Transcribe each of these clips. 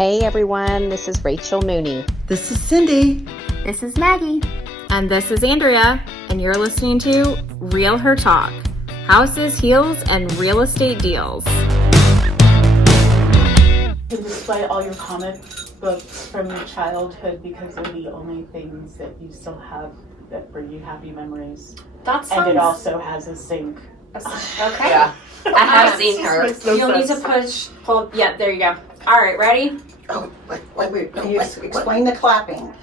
Hey everyone, this is Rachel Mooney. This is Cindy. This is Maggie. And this is Andrea, and you're listening to Real Her Talk, houses, heels, and real estate deals. You display all your comic books from your childhood because they're the only things that you still have that bring you happy memories. That sounds... And it also has a sink. Okay. Yeah. I have seen her. You'll need to pull, yeah, there you go. All right, ready? Oh, wait. You explain the clapping.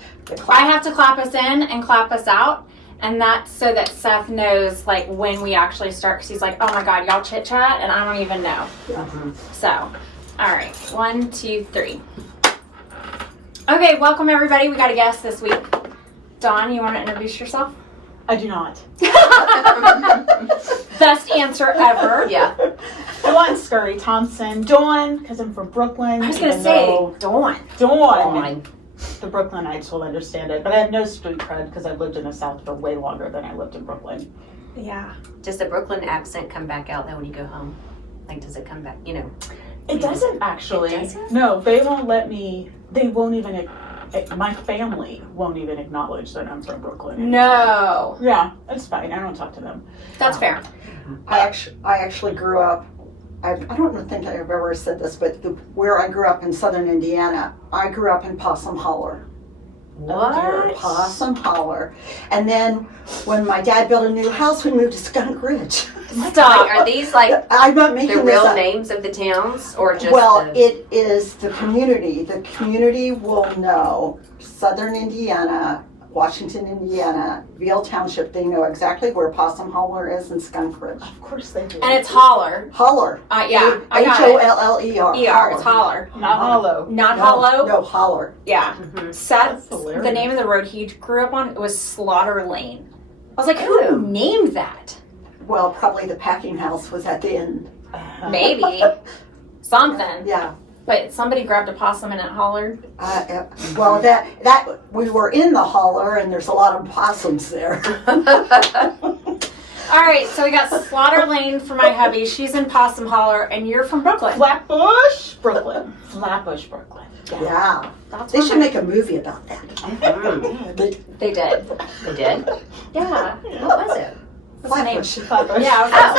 I have to clap us in and clap us out. And that's so that Seth knows, like, when we actually start. Because he's like, oh my God, y'all chit chat, and I don't even know. Mm-hmm. So, all right. 1, 2, 3. Okay, welcome everybody. We got a guest this week. Dawn, you want to introduce yourself? I do not. Best answer ever. Yeah. Dawn Scurry Thompson. Dawn, because I'm from Brooklyn. I was going to say, Dawn. The Brooklynites will understand it. But I have no street cred because I've lived in the South for way longer than I lived in Brooklyn. Yeah. Does the Brooklyn accent come back out though when you go home? Like, does it come back, you know? It doesn't actually. It doesn't? No, they won't let me. They won't even. My family won't even acknowledge that I'm from Brooklyn. No. Yeah, it's fine. I don't talk to them. That's fair. I actually grew up. I don't think I've ever said this, but where I grew up in southern Indiana, I grew up in Pawsum, Holler. What? Pawsum, Holler. And then when my dad built a new house, we moved to Skunk Ridge. Stop. Like, are these like I'm not making the this real up. names of the towns or just It is the community. The community will know southern Indiana, Washington, Indiana, Veal Township. They know exactly where Pawsum Holler is and Skunk Ridge. Of course they do. And it's Holler. Holler. Yeah, I got it. H-O-L-L-E-R. ER, it's Holler. Not hollow. Not Hollow? No, Holler. Yeah. Mhm. Seth, That's hilarious. the name of the road he grew up on was Slaughter Lane. I was like, who named that? Well, probably the packing house was at the end. Maybe. Something. Yeah. But somebody grabbed a possum and it hollered. Well, that we were in the holler, and there's a lot of possums there. All right, so we got Slaughter Lane for my hubby. She's in Possum Holler, and you're from Brooklyn. Flatbush, Brooklyn. Flatbush, Brooklyn. Yeah. That's They where should make a movie about that. They did. They did? Yeah. What was it? What's the name? Flatbush. Yeah, I was gonna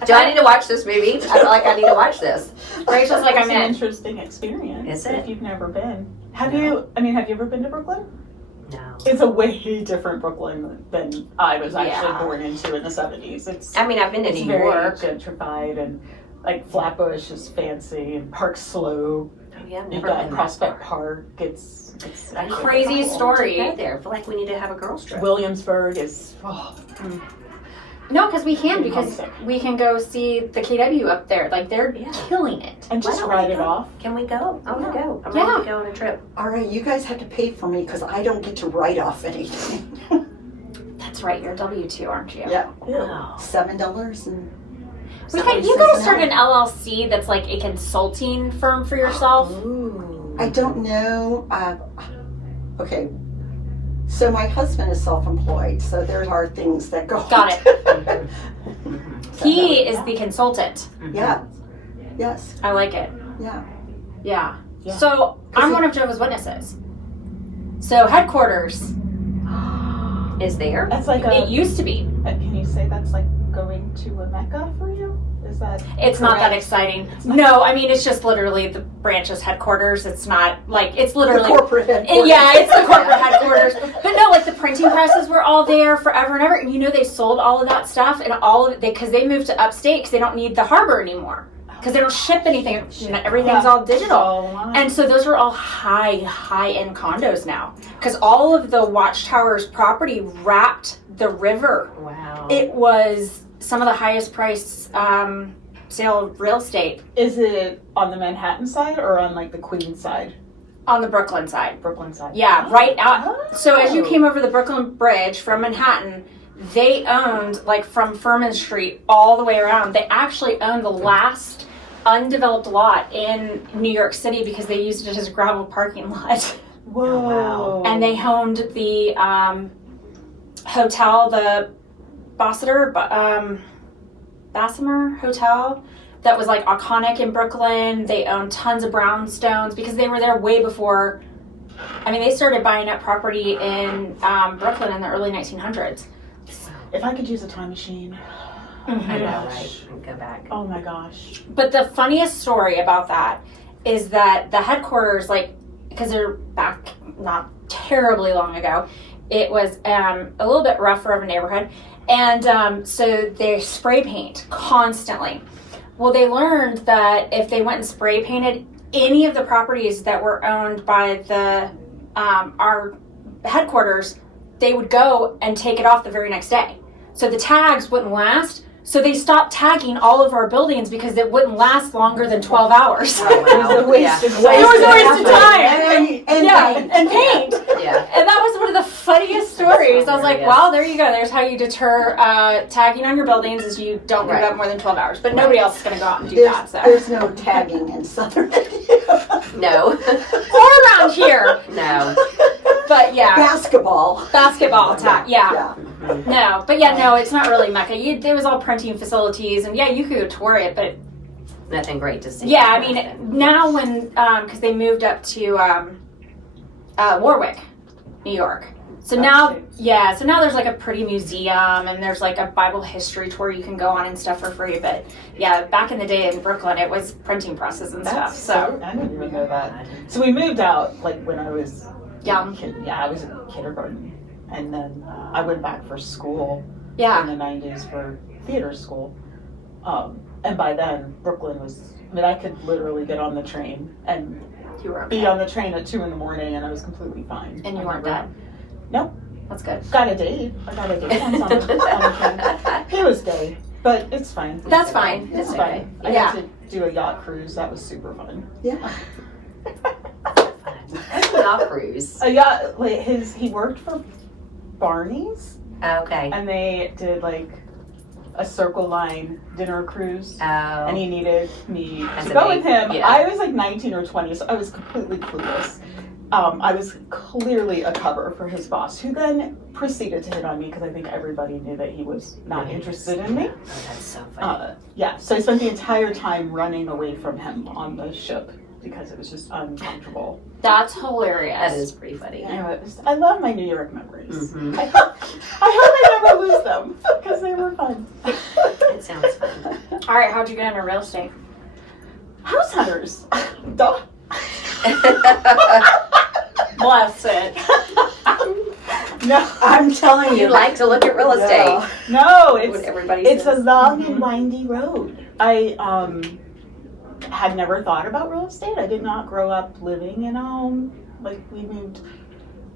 say. Do I need to watch this movie? I feel like I need to watch this. Rachel's like, It's I'm an in. interesting experience. Is it? If you've never been. Have No. you ever been to Brooklyn? No. It's a way different Brooklyn than I was actually Yeah. born into in the 70s. It's I mean, I've been to it's New very York. gentrified, and like Flatbush is fancy, and Park Slope. Oh, yeah, I've You've never got been that Prospect far. Park. It's actually Crazy cool. story. Go there. I feel like we need to have a girls trip. Williamsburg is No, because we can, I'm because homesick. we can go see the KW up there. Like, they're Yeah. killing it. and Why just don't ride we it go? off. Can we go? I want to go. I'm Yeah. ready to go on a trip. All right, you guys have to pay for me because I don't get to write off anything. That's right, you're a W-2, aren't you? Yeah. Oh. $7 and. You gotta start an LLC that's like a consulting firm for yourself. Ooh. I don't know. Okay. So my husband is self-employed, so there are things that go. Got it. He is the consultant. Yeah. Yes. I like it. Yeah. Yeah. Yeah. So I'm one of Jehovah's Witnesses. So headquarters, Is there? That's like it used to be. Can you say that's like going to a Mecca for you? Is that? It's not that correct? exciting. not- No, I mean, it's just literally the branch's headquarters. It's not like, it's The literally. corporate headquarters. Yeah, it's the corporate headquarters. But no, like the printing presses were all there forever and ever. And you know, they sold all of that stuff and all of it because they moved to upstate because they don't need the harbor anymore. Because they don't ship anything. Everything's all digital. online. And so those are all high-end condos now. Because all of the Watchtower's property wrapped the river. Wow. It was some of the highest priced sale of real estate Is it on the Manhattan side or on like the Queens side? on the Brooklyn side. Brooklyn side. Yeah, right out. Oh. So as you came over the Brooklyn Bridge from Manhattan, they owned, like from Furman Street all the way around, they actually owned the last undeveloped lot in New York City because they used it as a gravel parking lot. Whoa. Oh, wow. And they owned the hotel, the Bessemer Hotel. that was like iconic in Brooklyn. They owned tons of brownstones because they were there way before. I mean, they started buying up property in Brooklyn in the early 1900s. If I could use a time machine. I know, right? Go back. Oh my gosh. But the funniest story about that is that the headquarters, like, because they're back not terribly long ago, it was a little bit rougher of a neighborhood. And so they spray paint constantly. Well, they learned that if they went and spray painted any of the properties that were owned by the our headquarters, they would go and take it off the very next day. So the tags wouldn't last. So they stopped tagging all of our buildings because it wouldn't last longer than 12 hours. Oh, wow. It was a waste of time. It was a waste of time. And And paint. Yeah. And that was one of the funniest stories. I was like, hilarious. wow, there you go. There's how you deter tagging on your buildings is you don't give Right. up more than 12 hours. But nobody else is going to go out and do there's, that. So. there's no tagging in Southern India. No. Or around here. No. But yeah. Basketball. Basketball tag. Yeah. Yeah. No. But yeah, no, it's not really Mecca. It was all printing facilities. And yeah, you could tour it. But Nothing great to see. yeah, I mean, now when, because they moved up to Warwick, New York. So now, yeah, so now there's like a pretty museum and there's like a Bible history tour you can go on and stuff for free. But yeah, back in the day in Brooklyn, it was printing presses and stuff. So I didn't even know that. So we moved out like when I was young. I was in kindergarten, and then I went back for school Yeah. in the 90s for theater school. And by then, Brooklyn was, I mean, I could literally get on the train and You were be okay. on the train at 2 a.m. and I was completely fine. And you I weren't never- dead. No. That's good. Got a date. I got a date once on the train. He was gay, but it's fine. That's fine. It's okay. fine. I Yeah. got to do a yacht cruise. That was super fun. Yeah. Yacht cruise. A yacht, like he worked for Barney's, Okay. and they did like a Circle Line dinner cruise. Oh. And he needed me As to a go date, with him. yeah. I was like 19 or 20, so I was completely clueless. I was clearly a cover for his boss, who then proceeded to hit on me because I think everybody knew that he was not interested in me. Oh, that's so funny. Yeah, so I spent the entire time running away from him on the ship because it was just uncomfortable. That's hilarious. That is pretty funny. Anyway, I love my New York memories. Mhm. I hope I never lose them because they were fun. It sounds fun. All right, how'd you get into real estate? House hunters. Duh. Bless it. No, I'm telling You you. like to look at real estate. no, What it's everybody it's a says. long and windy road. I had never thought about real estate. I did not grow up living in a home. Like we moved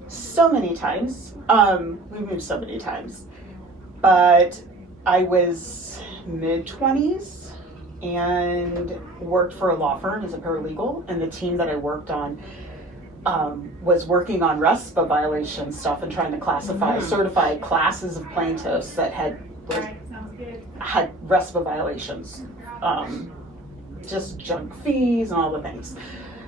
so many times. But I was mid-20s and worked for a law firm as a paralegal, and the team that I worked on was working on RESPA violation stuff and trying to classify, certify classes of plaintiffs that had RESPA violations, just junk fees and all the things.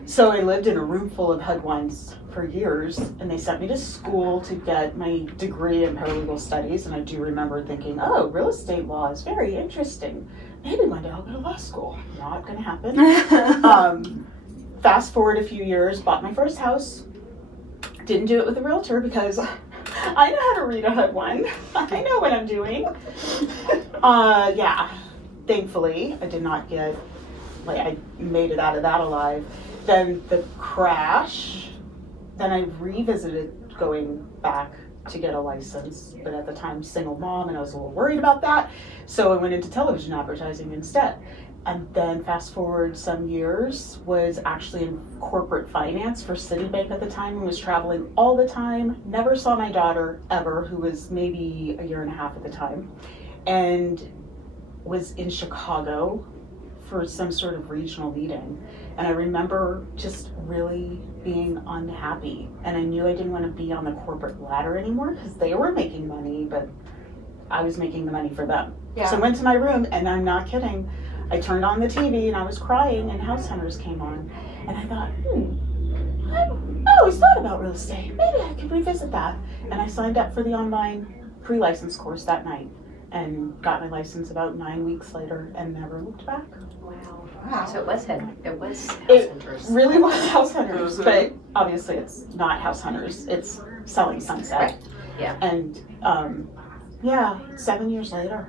So I lived in a room full of HUD ones for years, and they sent me to school to get my degree in paralegal studies, and I do remember thinking, oh, real estate law is very interesting. Maybe one day I'll go to law school. Not gonna happen. Fast forward a few years, bought my first house. Didn't do it with a realtor because I know how to read a HUD one. I know what I'm doing. Yeah, thankfully I did not get, like I made it out of that alive. Then the crash, then I revisited going back to get a license, but at the time single mom and I was a little worried about that. So I went into television advertising instead. And then fast forward some years, was actually in corporate finance for Citibank at the time and was traveling all the time. Never saw my daughter ever, who was maybe a year and a half at the time, and was in Chicago for some sort of regional meeting. And I remember just really being unhappy. And I knew I didn't want to be on the corporate ladder anymore because they were making money, but I was making the money for them. Yeah. So I went to my room, and I'm not kidding, I turned on the TV and I was crying, and House Hunters came on. And I thought, I always thought about real estate. Maybe I could revisit that. And I signed up for the online pre-license course that night. and got my license about 9 weeks later and never looked back. Wow. So it was House It Hunters. really was House Hunters, but obviously it's not House Hunters. It's Selling Sunset. Right. Yeah. And 7 years later,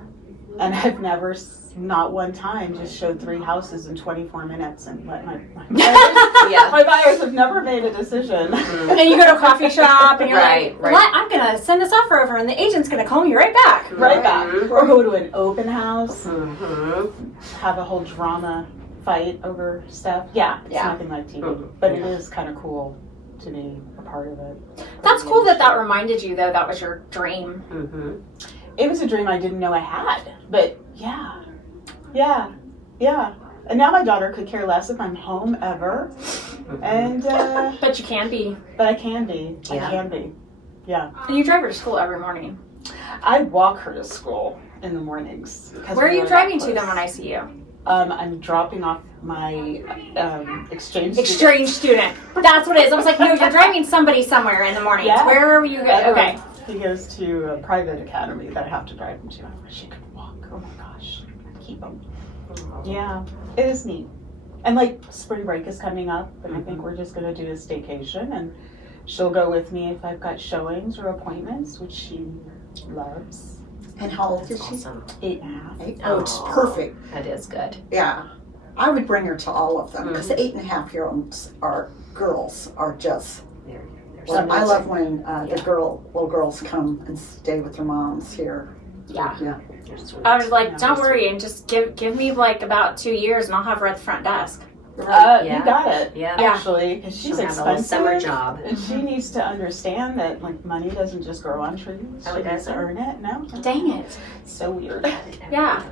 and I've never, not one time, just showed 3 houses in 24 minutes and let my Yeah. my buyers have never made a decision. And then you go to a coffee shop and you're Right, like, right. what? I'm going to send this offer over and the agent's going to call me right back. Right back. Or go to an open house, Mm-hmm. have a whole drama fight over stuff. Yeah, it's Yeah. nothing like TV, but it is kind of cool to be a part of it. That's cool that reminded you, though, that was your dream. Mm-hmm. It was a dream I didn't know I had, but yeah. And now my daughter could care less if I'm home ever, and But you can be. but I can be. Yeah. I can be. Yeah. And you drive her to school every morning. I walk her to school in the mornings. Where are you driving to then when I see you? I'm dropping off my exchange. Exchange student. That's what it is. I was like, no, you're driving somebody somewhere in the morning. Yeah. Where are you going? Okay. He goes to a private academy that I have to drive him to. I wish he could walk. Oh my gosh. Keep him. Yeah. It is neat. And like spring break is coming up, and I think we're just going to do a staycation, and she'll go with me if I've got showings or appointments, which she loves. And how old is she? Awesome. 8.5. Oh, it's Aw. perfect. That is good. Yeah. I would bring her to all of them because 8.5-year-olds are girls are just. There's I love when little girls come and stay with their moms here. Yeah. sweet. I was like, Yeah, don't that's worry, and just give me like about 2 years and I'll have her at the front desk. Yeah. You got it. Yeah. Actually, because she's She'll have a little expensive. summer job. And she needs to understand that like money doesn't just grow on trees. Oh, She it needs to doesn't? earn it. No. Dang it. So weird. Yeah.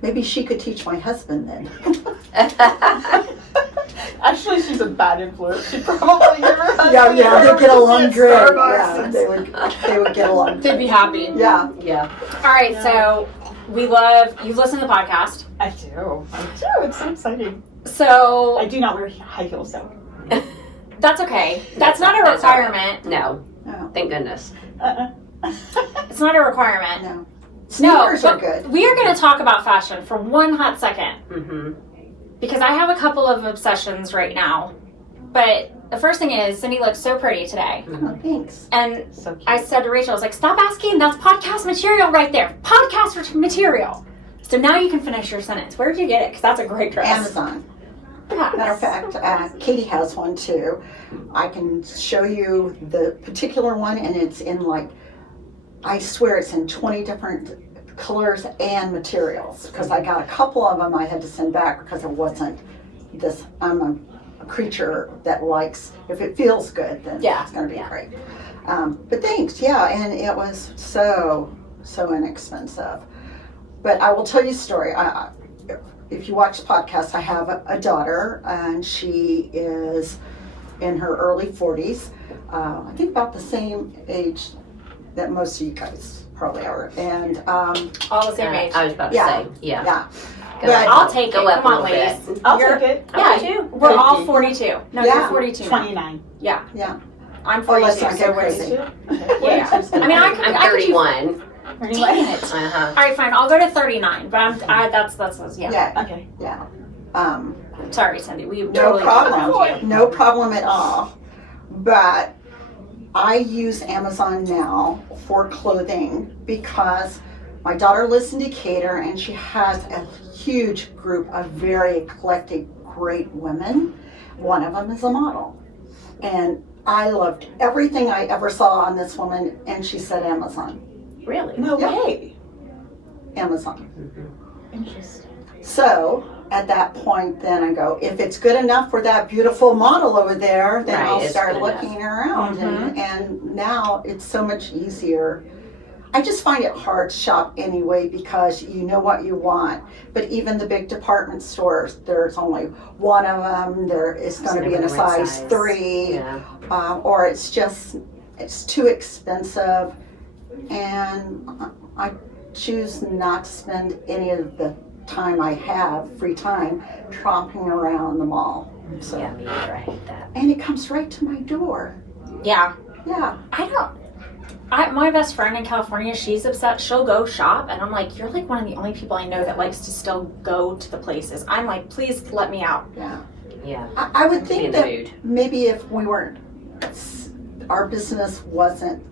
Maybe she could teach my husband then. Actually, she's a bad influence. She probably never. Yeah, they get along great. Starbucks Yeah, and they would get along. They'd be happy. Yeah. Yeah. All right, so you've listened to the podcast. I do. It's so exciting. So I do not wear high heels though. that's okay. That's not a That's all right. requirement. No. No. Thank goodness. It's not a requirement. No. No, Sneakers are but good. we are going to talk about fashion for one hot second Mm-hmm. because I have a couple of obsessions right now. But the first thing is, Cindy looks so pretty today. Oh, thanks. And So cute. I said to Rachel, I was like, stop asking. That's podcast material right there. Podcast material. So now you can finish your sentence. Where did you get it? Because that's a great dress. Amazon. Yeah. Matter of fact, Katie has one too. I can show you the particular one, and it's in I swear it's in 20 different colors and materials. Because I got a couple of them I had to send back because it wasn't this. I'm a creature that likes, if it feels good, then Yeah. it's going to be great. But thanks, yeah, and it was so inexpensive. But I will tell you a story. If you watch the podcast, I have a daughter, and she is in her early 40s. I think about the same age that most of you guys probably are. And All the same age. I was about to Yeah. say, yeah. yeah, Go But- up- I'll take it. go up Come a on, little ladies. bit. I'll You're- take it. Yeah, too. we're all 50. 42. No, Yeah. you're 42 now. 29. Yeah, yeah. I'm Oh, let's 42. not So get we're crazy. Yeah. I mean, I'm I could do- 31. Dang it. Uh-huh. All right, fine. I'll go to 39, but that's yeah. Yeah, Okay. yeah. Sorry, Cindy. We No totally problem. around you. No problem at all. But I use Amazon now for clothing because my daughter lives in Decatur and she has a huge group of very eclectic, great women. One of them is a model. And I loved everything I ever saw on this woman, and she said Amazon. Really? No Yeah. way. Amazon. Interesting. So at that point, then I go, if it's good enough for that beautiful model over there, then Right, I'll it's start good looking around. And now it's so much easier. I just find it hard to shop anyway because you know what you want. But even the big department stores, there's only one of them. There is going to be in a never the right size size. 3, Yeah. or it's too expensive. And I choose not to spend any of the time I have, free time, tromping around the mall. So, Yeah, me either. I hate that. and it comes right to my door. Yeah. Yeah. My best friend in California, she's upset. She'll go shop, and I'm like, you're like one of the only people I know that likes to still go to the places. I'm like, please let me out. Yeah. Yeah. I would Be in think the that mood. maybe if we weren't, our business wasn't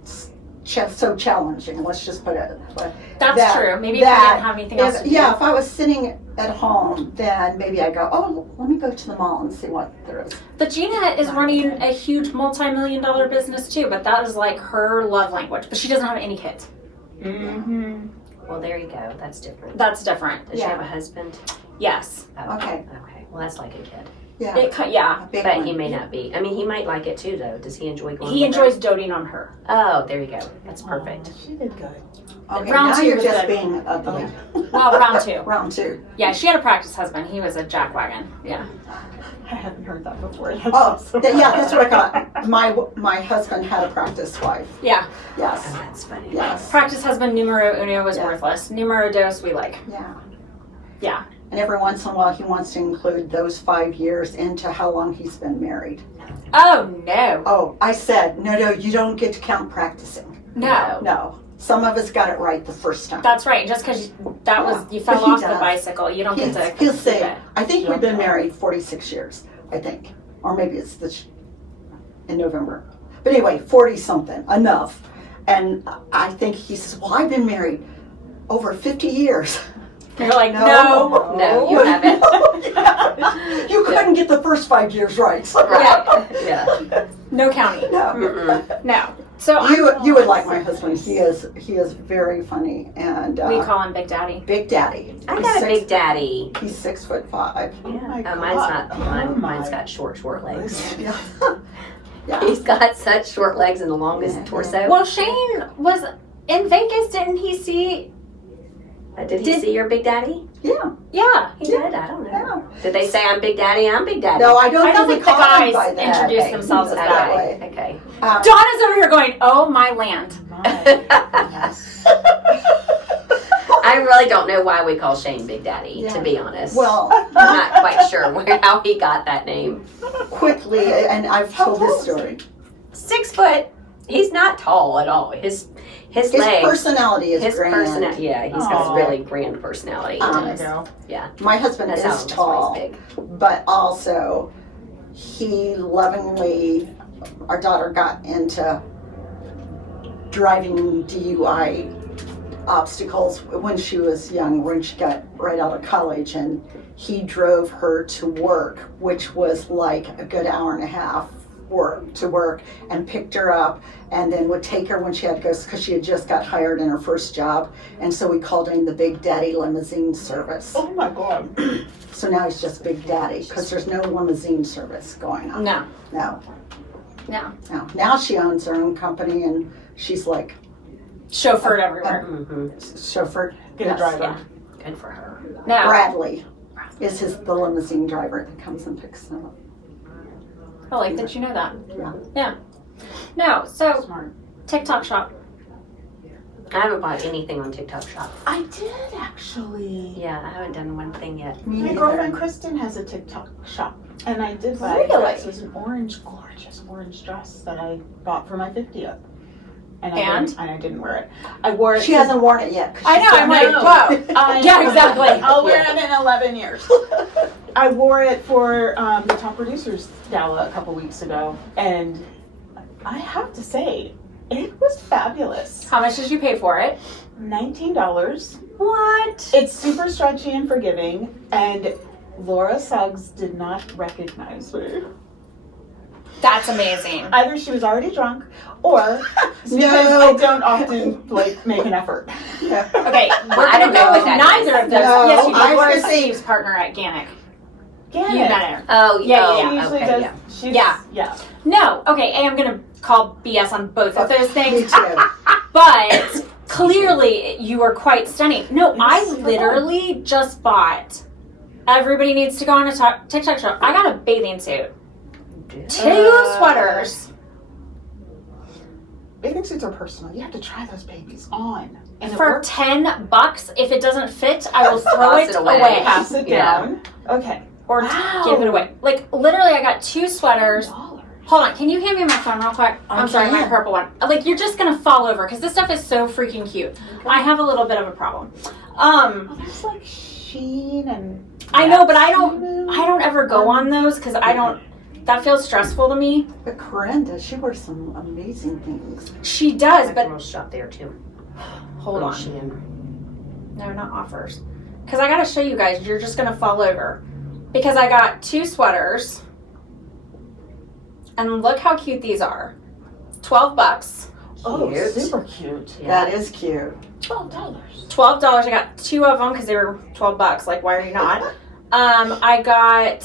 so challenging, let's just put it. That's true. Maybe if we didn't have anything else to do. Yeah, if I was sitting at home, then maybe I go, oh, let me go to the mall and see what there is. But Gina is running a huge multi-million-dollar business too, but that is like her love language. But she doesn't have any kids. Mm-hmm. Well, there you go. That's different. That's different. Does she have a husband? Yes. Oh, Okay. Okay. Well, that's like a kid. Yeah. Yeah. A big But one. he may not be. I mean, he might like it too, though. Does he enjoy going? He with her? enjoys doting on her. Oh, there you go. That's perfect. She did good. Okay, Round now two you're was just good. being ugly. Well, round two. Round two. Yeah, she had a practice husband. He was a jackwagon. Yeah. I haven't heard that before. That's Oh, awesome. yeah, that's what I got. My husband had a practice wife. Yeah. Yes. Oh, that's funny. Yes. Practice husband numero uno was Yeah. worthless. Numero dos we like. Yeah. Yeah. And every once in a while, he wants to include those 5 years into how long he's been married. Oh no. Oh, I said, no, you don't get to count practicing. No. No. Some of us got it right the first time. That's right. Just because that was you fell But he off the does. bicycle, you don't get to. He'll keep say, it. I think we've been married 46 years, I think. Or maybe it's in November. But anyway, 40 something, enough. And I think he says, well, I've been married over 50 years. You're like, No. No, you haven't. You couldn't get the first 5 years right. Right. Yeah. no counting. No. Mm-mm. No. So You would like my husband. He is very funny and we call him Big Daddy. Big Daddy. I He's got a six- big daddy. He's 6'5". Oh my Oh, mine's God. not. Mine's my got short legs. Yeah. Yeah. He's got such short legs and the longest torso. Well, Shane was in Vegas. Didn't he see? Did he see your big daddy? Yeah. Yeah. He did. I don't know. Yeah. Did they say I'm big daddy? I'm big daddy. No, I don't I don't we think the call him guys by that. introduce Okay. themselves as Okay. that. way. Okay. Donna's over here going, "Oh my land." I really don't know why we call Shane Big Daddy, Yeah. to be honest. Well, I'm not quite sure how he got that name. quickly, and I've told this story. 6 foot. He's not tall at all. His His legs. personality is His grand. personality. Yeah, he's got Aw. a really grand personality. He Um, does. My husband That's how is that's why tall, he's big. but also he lovingly, our daughter got into driving DUI obstacles when she was young, when she got right out of college, and he drove her to work, which was like a good hour and a half to work, and picked her up, and then would take her when she had to go, because she had just got hired in her first job, and so we called him the Big Daddy Limousine Service. Oh my God. So now he's just Big Daddy, because there's no limousine service going on. No. No. No. No. Now she owns her own company, and she's like Chauffeured everywhere. Mm-hmm. chauffeur. Get a driver. Yeah. Good for her. No. Bradley is the limousine driver that comes and picks them up. I like that you know that. Yeah. Yeah. No. So Smart. TikTok shop. I haven't bought anything on TikTok Shop. I did actually. Yeah, I haven't done one thing yet. Me My neither. girlfriend Kristen has a TikTok shop, and I did buy Really? a dress. It was an gorgeous orange dress that I bought for my 50th. And I didn't wear it. I wore it. She hasn't worn it yet. 'cause I she know. said I'm like, no. whoa. Yeah, exactly. I'll wear it in 11 years. I wore it for the Top Producers Gala a couple weeks ago, and I have to say, it was fabulous. How much did you pay for it? $19. What? It's super stretchy and forgiving, and Laura Suggs did not recognize me. That's amazing. Either she was already drunk, or because No. I don't often make an effort. Okay, we're I gonna don't go know with what that neither is. of those. No, Yes, you did. I Laura was gonna say- Steve's partner at Gannick. Get You it. met her. Oh, Yeah, She yeah, usually okay, does. yeah. She's, Yeah. Yeah. No. Okay, I'm gonna call BS on both of those Me things. too. But clearly, you are quite stunning. No, I super literally just bought. Everybody needs to go on a TikTok shop. I got a bathing suit, two sweaters. Bathing suits are personal. You have to try those babies on. And it For works. $10, if it doesn't fit, I will throw Toss it it away. away. Pass it Yeah. down. Okay. Or Wow. give it away. Like, literally, I got two sweaters, $2. Hold on, can you hand me my phone real quick? I'm sorry, my purple one. Like, you're just gonna fall over because this stuff is so freaking cute. I have a little bit of a problem. There's like sheen and. I know, but I don't ever go on those because I don't. That feels stressful to me. But Corinda, she wears some amazing things. She does, I but can almost shop there too. hold on. Shein. No, not offers. Because I gotta show you guys. You're just gonna fall over. Because I got 2 sweaters. And look how cute these are. $12. Oh, Cute. super cute. Yeah. That is cute. $12. $12. I got 2 of them because they were $12. Like, why are you not? I got.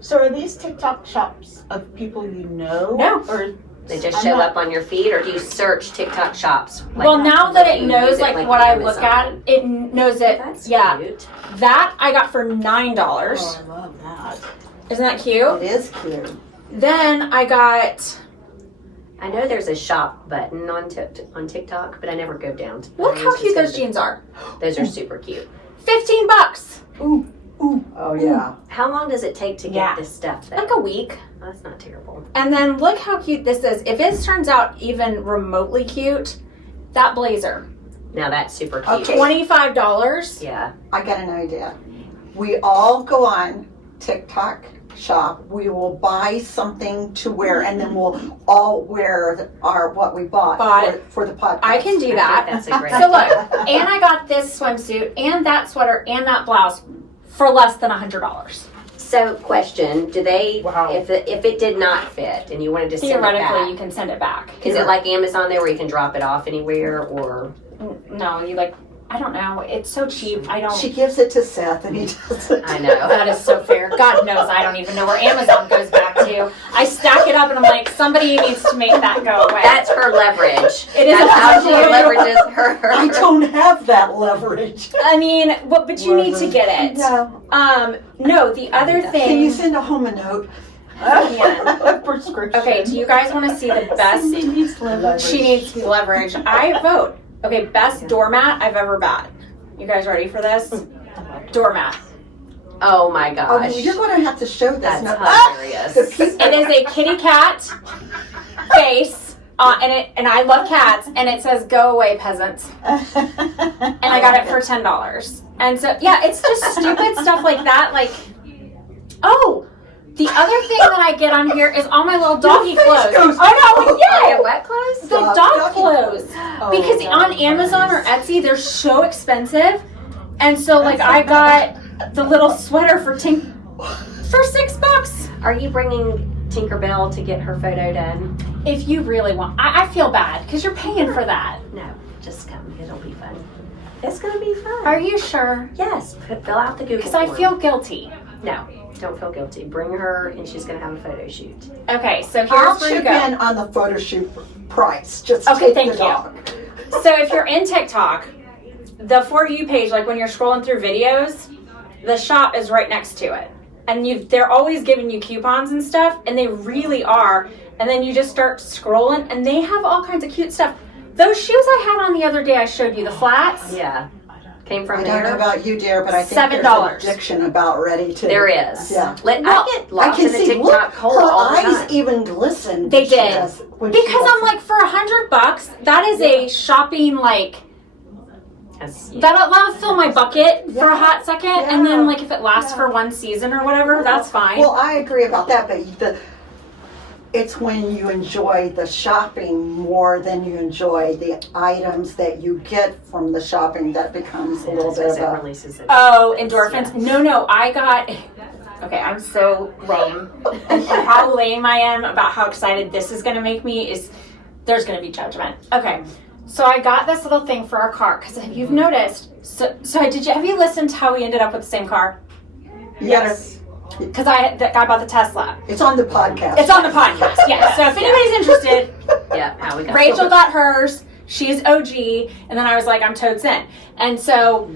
So are these TikTok shops of people you know? No. Or They just show up on your feed, or do you search TikTok shops? Like, Well, now that it you knows use it like what I look at, Amazon? it knows it. That's Yeah, cute. that I got for $9. Oh, I love that. Isn't that cute? It is cute. Then I got. I know there's a shop button on TikTok, but I never go down to Look I how just cute go those to- jeans are. Those are super cute. $15. Oh yeah. How long does it take to get Yeah. this stuff though? Like a week. Oh, that's not terrible. And then look how cute this is. If it turns out even remotely cute, that blazer, Now that's super cute. Okay. $25. Yeah. I got an idea. We all go on TikTok shop. We will buy something to wear, and then we'll all wear what we bought for the podcast. I can do that. That's a great So look, and I got this swimsuit and that sweater and that blouse for less than $100. So, question: do they? Wow. If it did not fit and you wanted to send it Theoretically, back, you can send it back. is it like Amazon there where you can drop it off anywhere, or No, you like. I don't know. It's so cheap. I don't. She gives it to Seth, and he does it. I know. That is so fair. God knows I don't even know where Amazon goes back to. I stack it up and I'm like, somebody needs to make that go away. That's her leverage. It is That's how she leverage. leverages her. I don't have that leverage. I mean, but you need to get it. No. No, the other Can you thing. send a home a note? Prescription. Okay, do you guys want to see the best? Cindy needs leverage. She needs leverage. I vote. Okay, best doormat I've ever bought. You guys ready for this? Doormat. Oh my Oh, gosh. you're going to have to show this. That's now. hilarious. The people- It is a kitty cat face, and I love cats, and it says "Go away, peasants." And I got it for $10. And so yeah, it's just stupid stuff like that. Like, oh, the other thing that I get on here is all my little doggy clothes. goes- Oh no, Yeah, yeah, wet clothes? the dog Doggy clothes. Oh, Because on Amazon or Etsy, they're so expensive, and so like I got the little sweater for $6. Are you bringing Tinkerbell to get her photo done? If you really want, I feel bad because you're paying for that. No, just come. It'll be fun. It's gonna be fun. Are you sure? Yes, fill out the Google Because I form. feel guilty. No, don't feel guilty. Bring her, and she's gonna have a photo shoot. Okay, so I'll here's where you chip go. in on the photo shoot price. Just Okay, take thank the you. dog. So if you're in TikTok, the For You page, like when you're scrolling through videos, the shop is right next to it. And they're always giving you coupons and stuff, and they really are. And then you just start scrolling, and they have all kinds of cute stuff. Those shoes I had on the other day, I showed you, the flats. Yeah, came I from don't know there. about you, dear, but I think $7. there's an addiction about ready to. There is. Yeah. Well, I get I lost can in the see. TikTok Look, hole her all the eyes time. even glisten. They when she did. does- when she Because does I'm like, for $100, that is a shopping, like, Yes, yeah. that'll fill my bucket for a Yeah. hot second. And then, like, if it lasts for one season or whatever, that's fine. Well, I agree about that, but it's when you enjoy the shopping more than you enjoy the items that you get from the shopping that becomes a little bit of it a. releases it. Oh, endorphins. No, I got. Okay, I'm so lame. And how lame I am about how excited this is going to make me is there's going to be judgment. Okay, so I got this little thing for our car because if you've noticed, have you listened to how we ended up with the same car? Yes. Because I bought the Tesla. It's on the podcast. It's on the podcast. Yeah. So if anybody's interested, Yeah, how we got Rachel got hers. She's OG, and then I was like, I'm totes in. And so,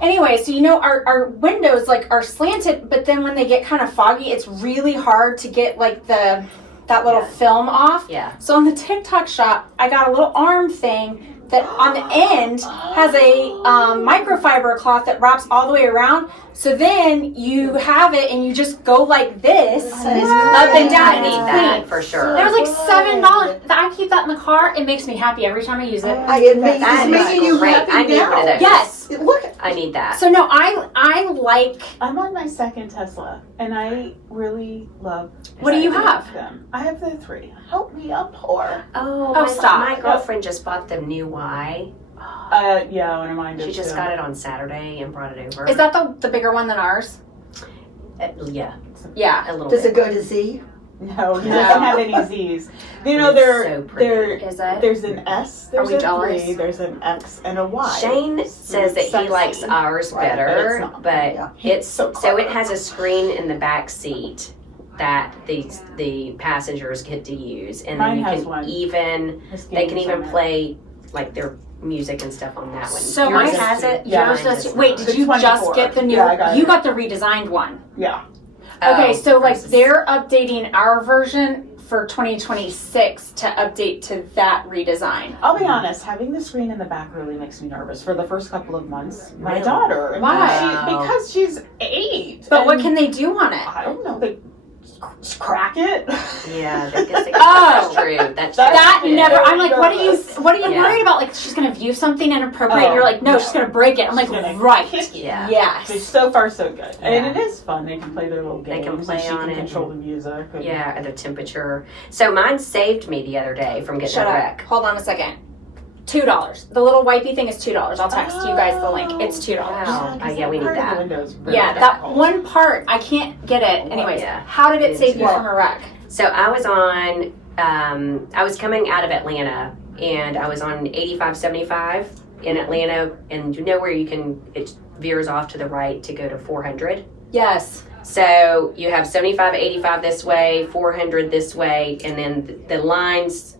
anyway, so our windows like are slanted, but then when they get kind of foggy, it's really hard to get like that little film off. Yeah. So on the TikTok shop, I got a little arm thing that on the end has a microfiber cloth that wraps all the way around. So then you have it and you just go like this That is up great. and down I and need it's that clean. for sure. It was like $7. I keep that in the car. It makes me happy every time I use it. That It's is making you great. happy I need now. one of those. Yes. Look, I need that. So no, I like. I'm on my second Tesla, and I really love. What do you have? them. I have the 3. Help me, I'm poor. Oh, stop. My girlfriend just bought the new Y. Yeah, one of mine did She just too. got it on Saturday and brought it over. Is that the bigger one than ours? Yeah, Yeah. a little does bit. it go to Z? No, he doesn't have any Z's. You know, It's so pretty. Is it? there's an S, there's we a jealous? 3, there's an X, and a Y. Shane says that he Sexy. likes ours Right, better, but it's Yeah. it's So so it clever. has a screen in the back seat that the passengers get to use, and Mine then you has can one. even His they can game's even on it. play like their music and stuff on that one. So Yours mine does has too. it. Yeah, Yours mine does. does Wait, not. did you The just 24. get the new? Yeah, I got you it. got the redesigned one. Yeah. Okay, Oh, so like versus- they're updating our version for 2026 to update to that redesign. I'll be honest, having the screen in the back really makes me nervous for the first couple of months. My Really? daughter. Why? Because she's 8. But what and can they do on it? I don't know. They crack it. Yeah, that's Oh. true. That's That true. never. I'm like, what are you? Nervous. What are you Yeah. worried about? Like she's gonna view something inappropriate. and Oh, you're like, no, no. she's gonna break it. I'm like, She's gonna right. kick it. Yeah. So Yes. so far so good, and Yeah. it is fun. They can play their little They games. can play and she on can it. control the music. And Yeah, and the temperature. So mine saved me the other day from getting Shut a up. wreck. Hold on a second. $2. The little wipey thing is $2. I'll text you guys the link. It's $2. Wow. because Yeah, we need part of that. The windows really Yeah, that difficult. one part I can't get it. Anyways, Yeah. how did it save you Well- from a wreck? So I was on, I was coming out of Atlanta, and I was on 8575 in Atlanta, and you know where it veers off to the right to go to 400? Yes. So you have 75, 85 this way, 400 this way, and then the lanes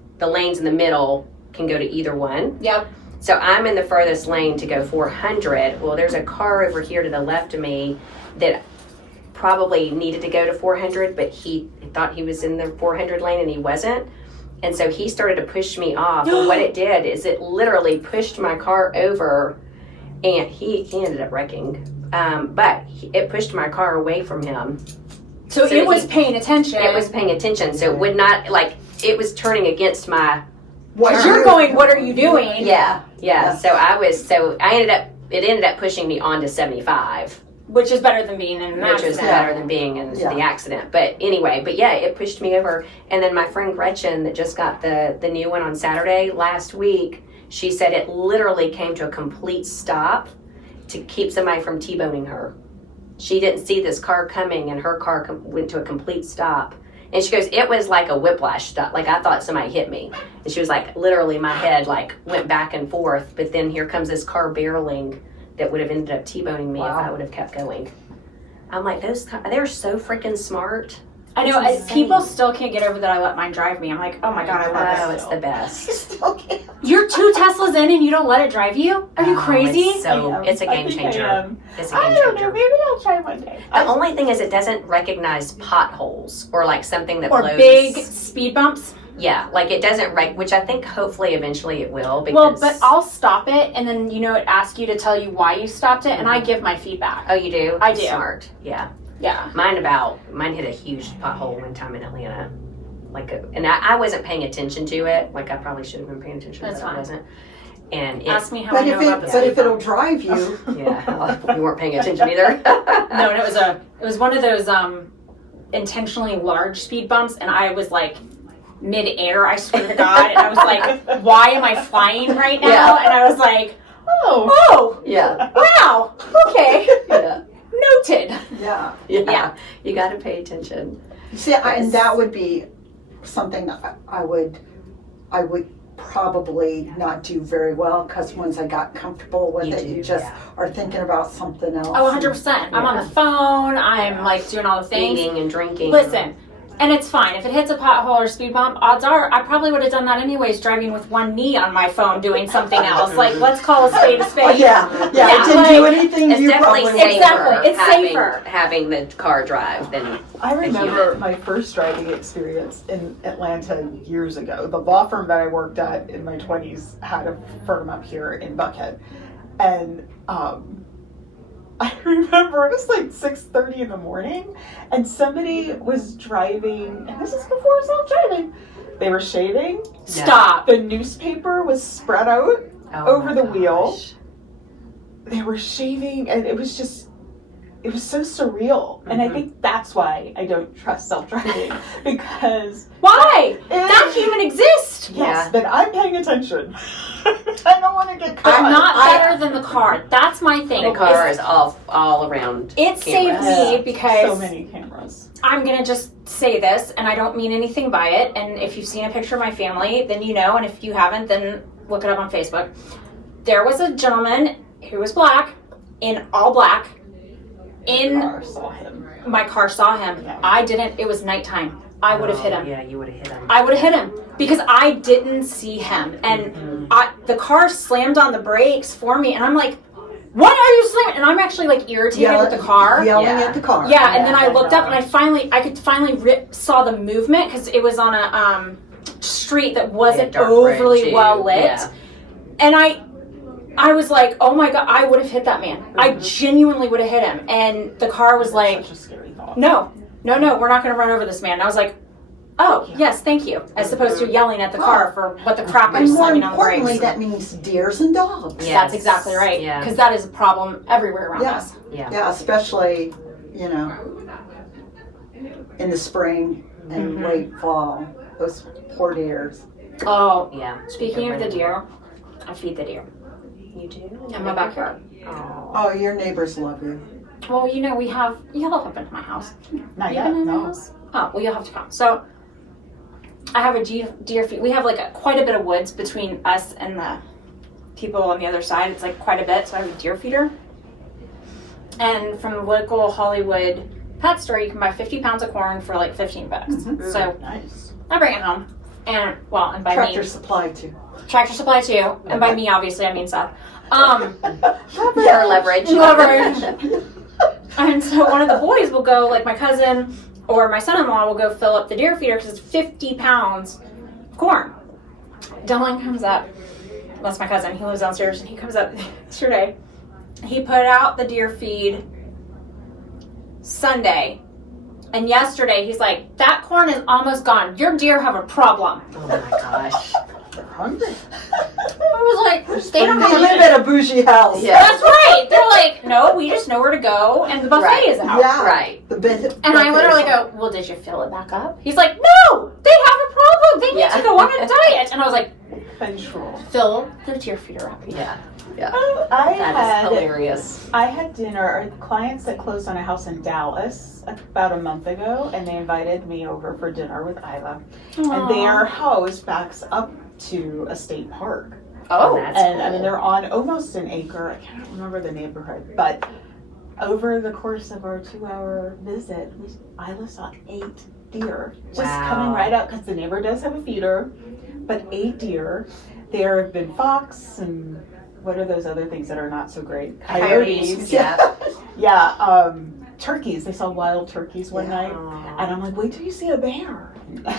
in the middle can go to either one. Yep. So I'm in the furthest lane to go 400. Well, there's a car over here to the left of me that probably needed to go to 400, but he thought he was in the 400 lane and he wasn't. And so he started to push me off. Well, what it did is it literally pushed my car over, and he ended up wrecking. It pushed my car away from him. So So it was he- paying attention. It was paying attention, so it would not, it was turning against my. Because you're going, what are you doing? Yeah. It ended up pushing me onto 75. Which is better than being in an Which was accident. better than being in the accident. But anyway, it pushed me over. And then my friend Gretchen that just got the new one on Saturday last week, she said it literally came to a complete stop to keep somebody from T-boning her. She didn't see this car coming, and her car went to a complete stop. And she goes, it was like a whiplash stop. Like I thought somebody hit me. And she was like, literally my head went back and forth. But then here comes this car barreling that would have ended up T-boning me if I would have kept going. I'm like, they're so freaking smart. I know, It's insane. people still can't get over that I let mine drive me. I'm like, oh my god, I love Oh, it. it's the best. Okay. You're 2 Teslas in and you don't let it drive you? Are you Oh, crazy? It's a game changer. It's a I game don't know. changer. Maybe I'll try one day. The only thing is it doesn't recognize potholes or something that Or blows. big speed bumps? Yeah, it doesn't which I think hopefully eventually it will. Because, Well, but I'll stop it and then, it asks you to tell you why you stopped it and I give my feedback. Oh, you do? I do. Smart. Yeah. Yeah. Mine hit a huge pothole one time in Atlanta. And I wasn't paying attention to it. I probably should have been paying attention, That's but I fine. wasn't. And Ask me how I know about the But speed if it'll bump. drive you, yeah, we weren't paying attention either. No, and it was one of those intentionally large speed bumps and I was mid-air, I swear to God, and I was like, why am I flying right now? Yeah. And I was like, Oh. Yeah. wow, okay, Yeah. noted. yeah. Yeah. You got to pay attention. See, and that would be something that I would probably not do very well, because once I got comfortable with it, you just are thinking about something else. Oh, 100%. I'm on the phone, I'm doing all the things. Eating and drinking. Listen, and it's fine. If it hits a pothole or speed bump, odds are I probably would have done that anyways, driving with one knee on my phone doing something else. Let's call a spade a spade. Oh, yeah, Yeah, it didn't do anything. It's You definitely probably safer. Exactly, it's having, safer. having the car drive than. I remember my first driving experience in Atlanta years ago. The law firm that I worked at in my 20s had a firm up here in Buckhead. And I remember it was like 6:30 in the morning, and somebody was driving, and this is before self-driving. They were shaving. Stop. The newspaper was spread out over the wheel. They were shaving, and it was so surreal. And I think that's why I don't trust self-driving, because Why? That can even exist. yes, but I'm paying attention. I don't want to get caught. I'm not better than the car. That's my thing. The car is all around. It saved me because so many cameras. I'm gonna just say this, and I don't mean anything by it. And if you've seen a picture of my family, then you know. And if you haven't, then look it up on Facebook. There was a gentleman who was black, in all black. My car saw him. My car saw him. Yeah. I didn't. It was nighttime. I would have hit him. Yeah, you would have hit him. I would have hit him because I didn't see him, and the car slammed on the brakes for me, and I'm like, "What are you slamming?" And I'm actually like irritated with the car. Yelling at the car. Yeah, and then I looked up and I could finally saw the movement because it was on a street that wasn't overly well lit, and I was like, "Oh my god, I would have hit that man. I genuinely would have hit him." And the car was like, Such a scary thought. No, we're not going to run over this man. And I was like, oh, yes, thank you. As opposed to yelling at the car for what the crap And is more slamming on the importantly, brakes. that means deers and dogs. Yeah. That's exactly right. Yeah. Because that is a problem everywhere around us. Yeah, especially, in the spring and late fall. Those poor deers. Oh, Yeah. speaking of the deer, I feed the deer You do? in my backyard. Oh. Oh, your neighbors love you. Well, you'll have been to my house. Not You yet. been in my No. house? Oh, well, you'll have to come. So, I have a deer feed. We have like quite a bit of woods between us and the people on the other side. It's like quite a bit. So I have a deer feeder. And from the local Hollywood pet store, you can buy 50 pounds of corn for like $15. So Nice. I bring it home. And by Tractor me, Supply too. Tractor Supply too. And by me, obviously, I mean Seth. Your leverage. Leverage. And so one of the boys will go, like my cousin or my son-in-law will go fill up the deer feeder because it's 50 pounds of corn. Dylan comes up. That's my cousin. He lives downstairs, and he comes up yesterday. He put out the deer feed Sunday, and yesterday he's like, "That corn is almost gone. Your deer have a problem." Oh my gosh. They're hungry. I was like, "They don't They have." live at a bougie house. Yeah. That's right. They're like, "No, we just know where to go, and the buffet Right. is out." Yeah. Right. And I literally go, "Well, did you fill it back up?" He's like, "No, they have a problem. They need to go on a diet." And I was like, Vengeful. "Fill the deer feeder up." Yeah. Yeah. I That is hilarious. I had dinner. Our clients that closed on a house in Dallas about a month ago, and they invited me over for dinner with Isla. And their house backs up to a state park. Oh, that's And cool. I mean, they're on almost an acre. I can't remember the neighborhood, but over the course of our 2-hour visit, Isla saw 8 deer just coming right out because the neighbor does have a feeder, but 8 deer. There have been fox and what are those other things that are not so great? Coyotes. Yeah. Yeah. Turkeys. They saw wild turkeys one night, Aw. and I'm like, wait till you see a bear.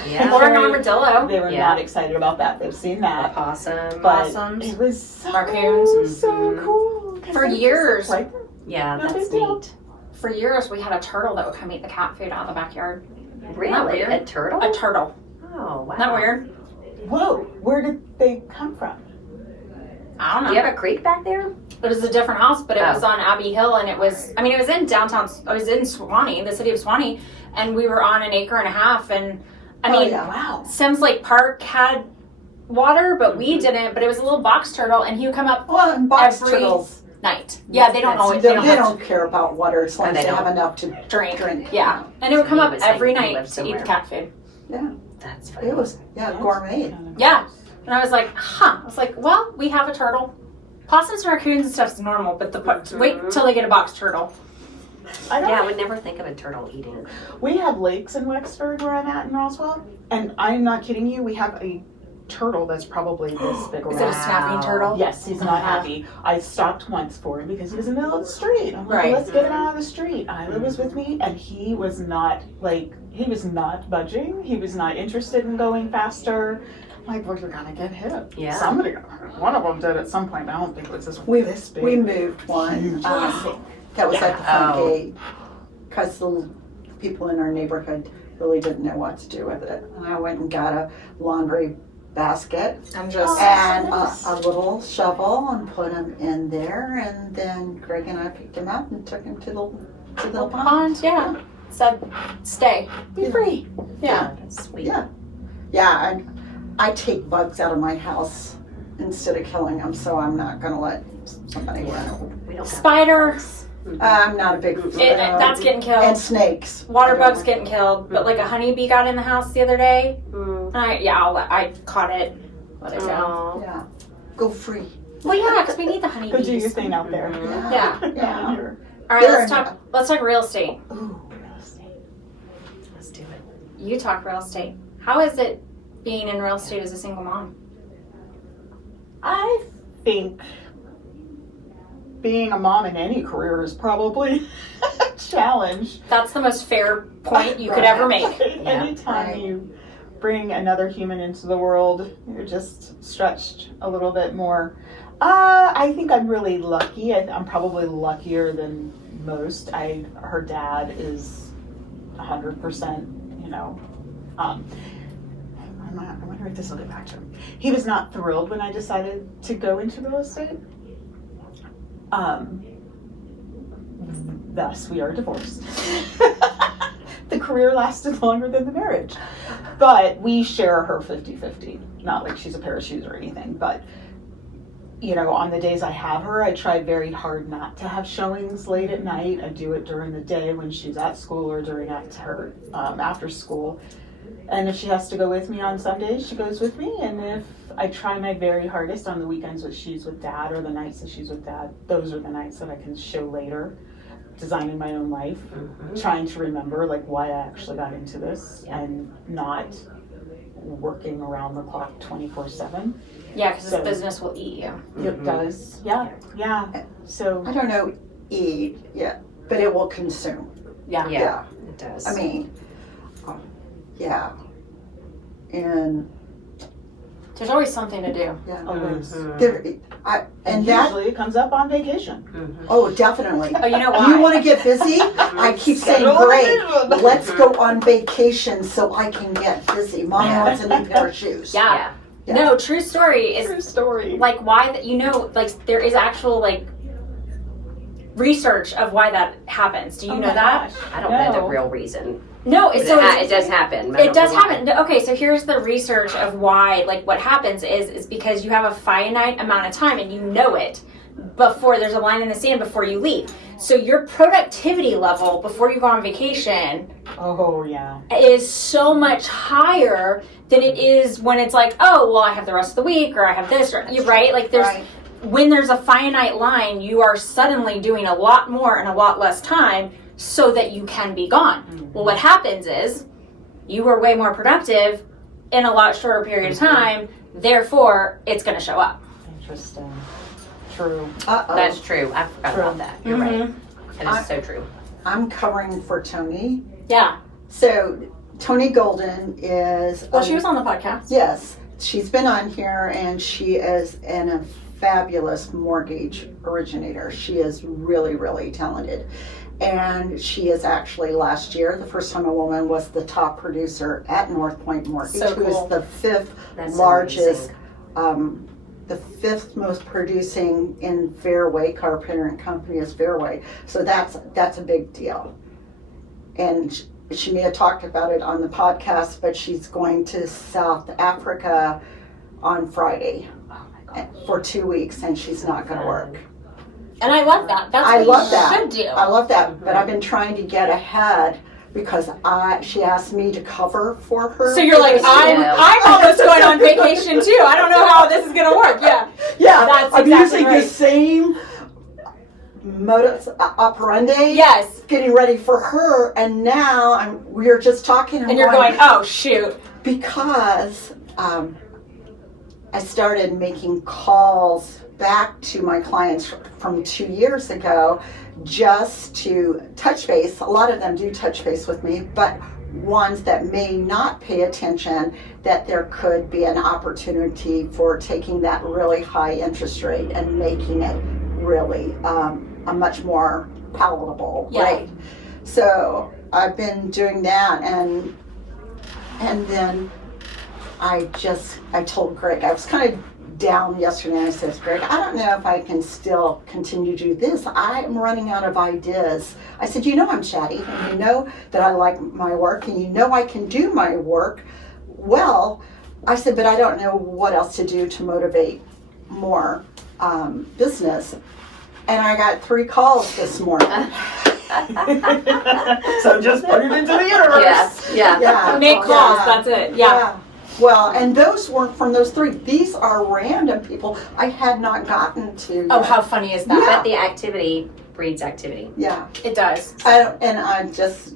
Yeah. Or an armadillo. They were Yeah. not excited about that. They've seen A that. possum. But Possums. it was so, Raccoons. so Mhm. cool. 'Cause For they just years. look like Yeah, No that's big deal. neat. For years, we had a turtle that would come eat the cat food out of the backyard. Really? weird? A turtle? A turtle. Oh, wow. Isn't that weird? Whoa, where did they come from? I don't know. Do you have a creek back there? It was a different house, but it Oh. was on Abbey Hill, and it was in downtown, I was in Swanee, the city of Swanee, and we were on an acre and a half, and I mean, yeah. Wow. Sims Lake Park had water, but we didn't, but it was a little box turtle, and he would come up Well, and box Every- turtles, night. Yeah, they don't That's- always, they, they don't they have don't care about water as long Oh, as they they have don't. enough to to drink. drink. Yeah, and it would come So up he was like every he night lived to eat the somewhere. cat food. That's funny. It was, gourmet. Yeah. And I was like, I was like, well, we have a turtle. Possums and raccoons and stuff's normal, but wait till they get a box turtle. I don't Yeah, I would never think of a turtle eating. We have lakes in Wexford where I'm at in Roswell, and I'm not kidding you. We have a turtle that's probably this big Is it a around. snapping turtle? Yes, he's not happy. I stopped once for him because he was in the middle of the street. I'm like, Right. let's get him out of the street. Isla was with me, and he was not budging. He was not interested in going faster. I'm like, well, you're gonna get hit. Yeah. Somebody got hit. One of them did at some point. I don't think it was this one. We this big. we moved one. Huge. that was at the front Oh. gate, because the people in our neighborhood really didn't know what to do with it. And I went and got a laundry basket I'm just. and a little shovel and put them in there, and then Greg and I picked him up and took him to the pond. Pond, yeah. Said, stay. Be free. Yeah. That's sweet. Yeah. Yeah, and I take bugs out of my house instead of killing them, so I'm not going to let somebody run over. We don't have Spider, I'm not a big that's getting killed. and snakes. Water bugs getting killed, but like a honeybee got in the house the other day. Mm. I caught it. Let it go. Aw. Yeah. Go free. Well, yeah, because we need the Go do your honeybees. thing out there. Yeah. Yeah. You're- All right, let's talk real estate. Ooh. Let's do it. You talk real estate. How is it being in real estate as a single mom? I think being a mom in any career is probably a challenge. That's the most fair point you could ever make. Right? Yeah. Anytime Right. you bring another human into the world, you're just stretched a little bit more. I think I'm really lucky. I'm probably luckier than most. Her dad is 100%, I wonder if this will get back to him. He was not thrilled when I decided to go into real estate. Thus, we are divorced. The career lasted longer than the marriage. But we share her 50-50. Not like she's a pair of shoes or anything, but on the days I have her, I try very hard not to have showings late at night. I do it during the day when she's at school or during her after school. And if she has to go with me on Sundays, she goes with me. And if I try my very hardest on the weekends when she's with dad or the nights that she's with dad, those are the nights that I can show later. Designing my own life, trying to remember why I actually got into this and not working around the clock 24/7. Yeah, because So- this business will eat you. It does, yeah. So I don't know, eat, yeah, but it will consume. Yeah. Yeah, it does. I mean, yeah. And There's always something to do. yeah. always. There, and that, usually it comes up on vacation. oh, definitely. Oh, you know why? You want to get busy? I keep saying, Schedule great, it. let's go on vacation so I can get busy. Mom wants a new pair of shoes. Yeah. Yeah. No, true story is True story. why that there is actual research of why that happens. Do you know that? I don't know the real reason. No, But it's it does happen. I It don't does know why. happen. Okay, so here's the research of why, what happens is because you have a finite amount of time and you know it before there's a line in the sand before you leave. So your productivity level before you go on vacation Oh, yeah. is so much higher than it is when it's oh, well, I have the rest of the week or I have this, or you're right? Right. When there's a finite line, you are suddenly doing a lot more in a lot less time so that you can be gone. Well, what happens is you were way more productive in a lot shorter period of time, therefore it's going to show up. Interesting. True. Uh-oh. That's true. I forgot about that. You're right. That is so true. I'm covering for Tony. Yeah. So Tony Golden is. Well, she was on the podcast. Yes, she's been on here, and she is a fabulous mortgage originator. She is really, really talented. And she is actually last year, the first time a woman was the top producer at North Point Mortgage, So who cool. is the fifth That's largest, amazing. the fifth most producing in Fairway. Our parent company is Fairway. So that's a big deal. And she may have talked about it on the podcast, but she's going to South Africa on Friday for 2 weeks, and she's not going to work. And I love that. That's I what love you that. should do. I love that, but I've been trying to get ahead because she asked me to cover for her. So you're I'm almost going on vacation too. I don't know how this is going to work. Yeah. yeah, That's I'm exactly using right. the same modus operandi. Yes. Getting ready for her, and now we're just talking, And you're going, oh, shoot. because I started making calls back to my clients from 2 years ago just to touch base. A lot of them do touch base with me, but ones that may not pay attention that there could be an opportunity for taking that really high interest rate and making it really a much more palatable, Yeah. right? So I've been doing that, and then I told Greg, I was kind of down yesterday, and I said, Greg, I don't know if I can still continue to do this. I'm running out of ideas. I said, you know I'm chatty, and you know that I like my work, and you know I can do my work well. I said, but I don't know what else to do to motivate more business. And I got 3 calls this morning. So just put it into the universe. Yeah. Make calls, Yeah. that's it. Yeah. Well, and those weren't from those 3. These are random people I had not gotten to. Oh, how funny is that? Yeah. But the activity breeds activity. Yeah. It does. And I just,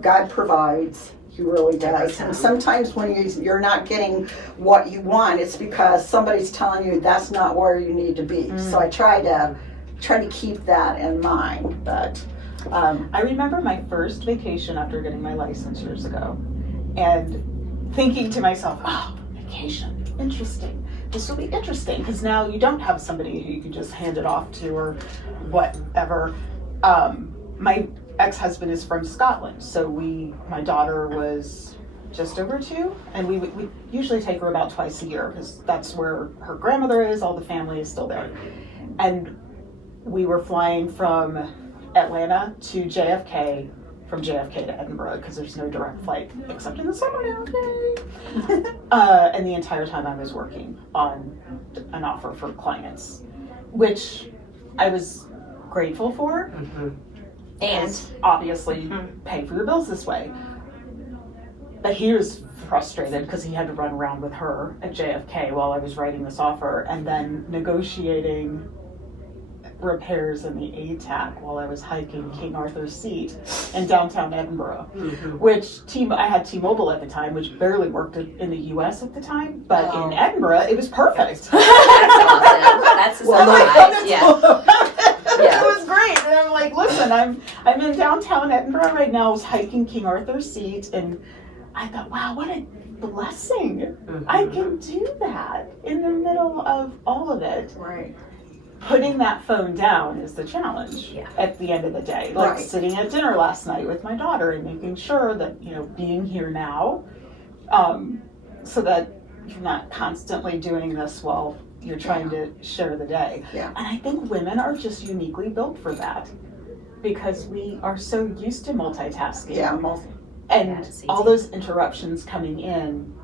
God provides. He really does. And sometimes when you're not getting what you want, it's because somebody's telling you that's not where you need to be. So I try to keep that in mind. But I remember my first vacation after getting my license years ago, and thinking to myself, oh, vacation, interesting. This will be interesting, because now you don't have somebody who you can just hand it off to or whatever. My ex-husband is from Scotland, so my daughter was just over 2, and we usually take her about twice a year, because that's where her grandmother is, all the family is still there. And we were flying from Atlanta to JFK, from JFK to Edinburgh, because there's no direct flight except in the summer now. Yay! And the entire time I was working on an offer for clients, which I was grateful for, And obviously pay for your bills this way. But he was frustrated because he had to run around with her at JFK while I was writing this offer, and then negotiating repairs in the ATAC while I was hiking King Arthur's Seat in downtown Edinburgh, which I had T-Mobile at the time, which barely worked in the US at the time, but in Edinburgh it was perfect. That's awesome. That's a surprise. Yeah. It was great. And I'm like, listen, I'm in downtown Edinburgh right now. I was hiking King Arthur's Seat, and I thought, wow, what a blessing. I can do that in the middle of all of it. right. Putting that phone down is the challenge at the end of the day. Like Right. sitting at dinner last night with my daughter and making sure that, being here now, so that you're not constantly doing this while you're trying to share the day. Yeah. And I think women are just uniquely built for that, because we are so used to multitasking. Yeah. And it's all easy. those interruptions coming in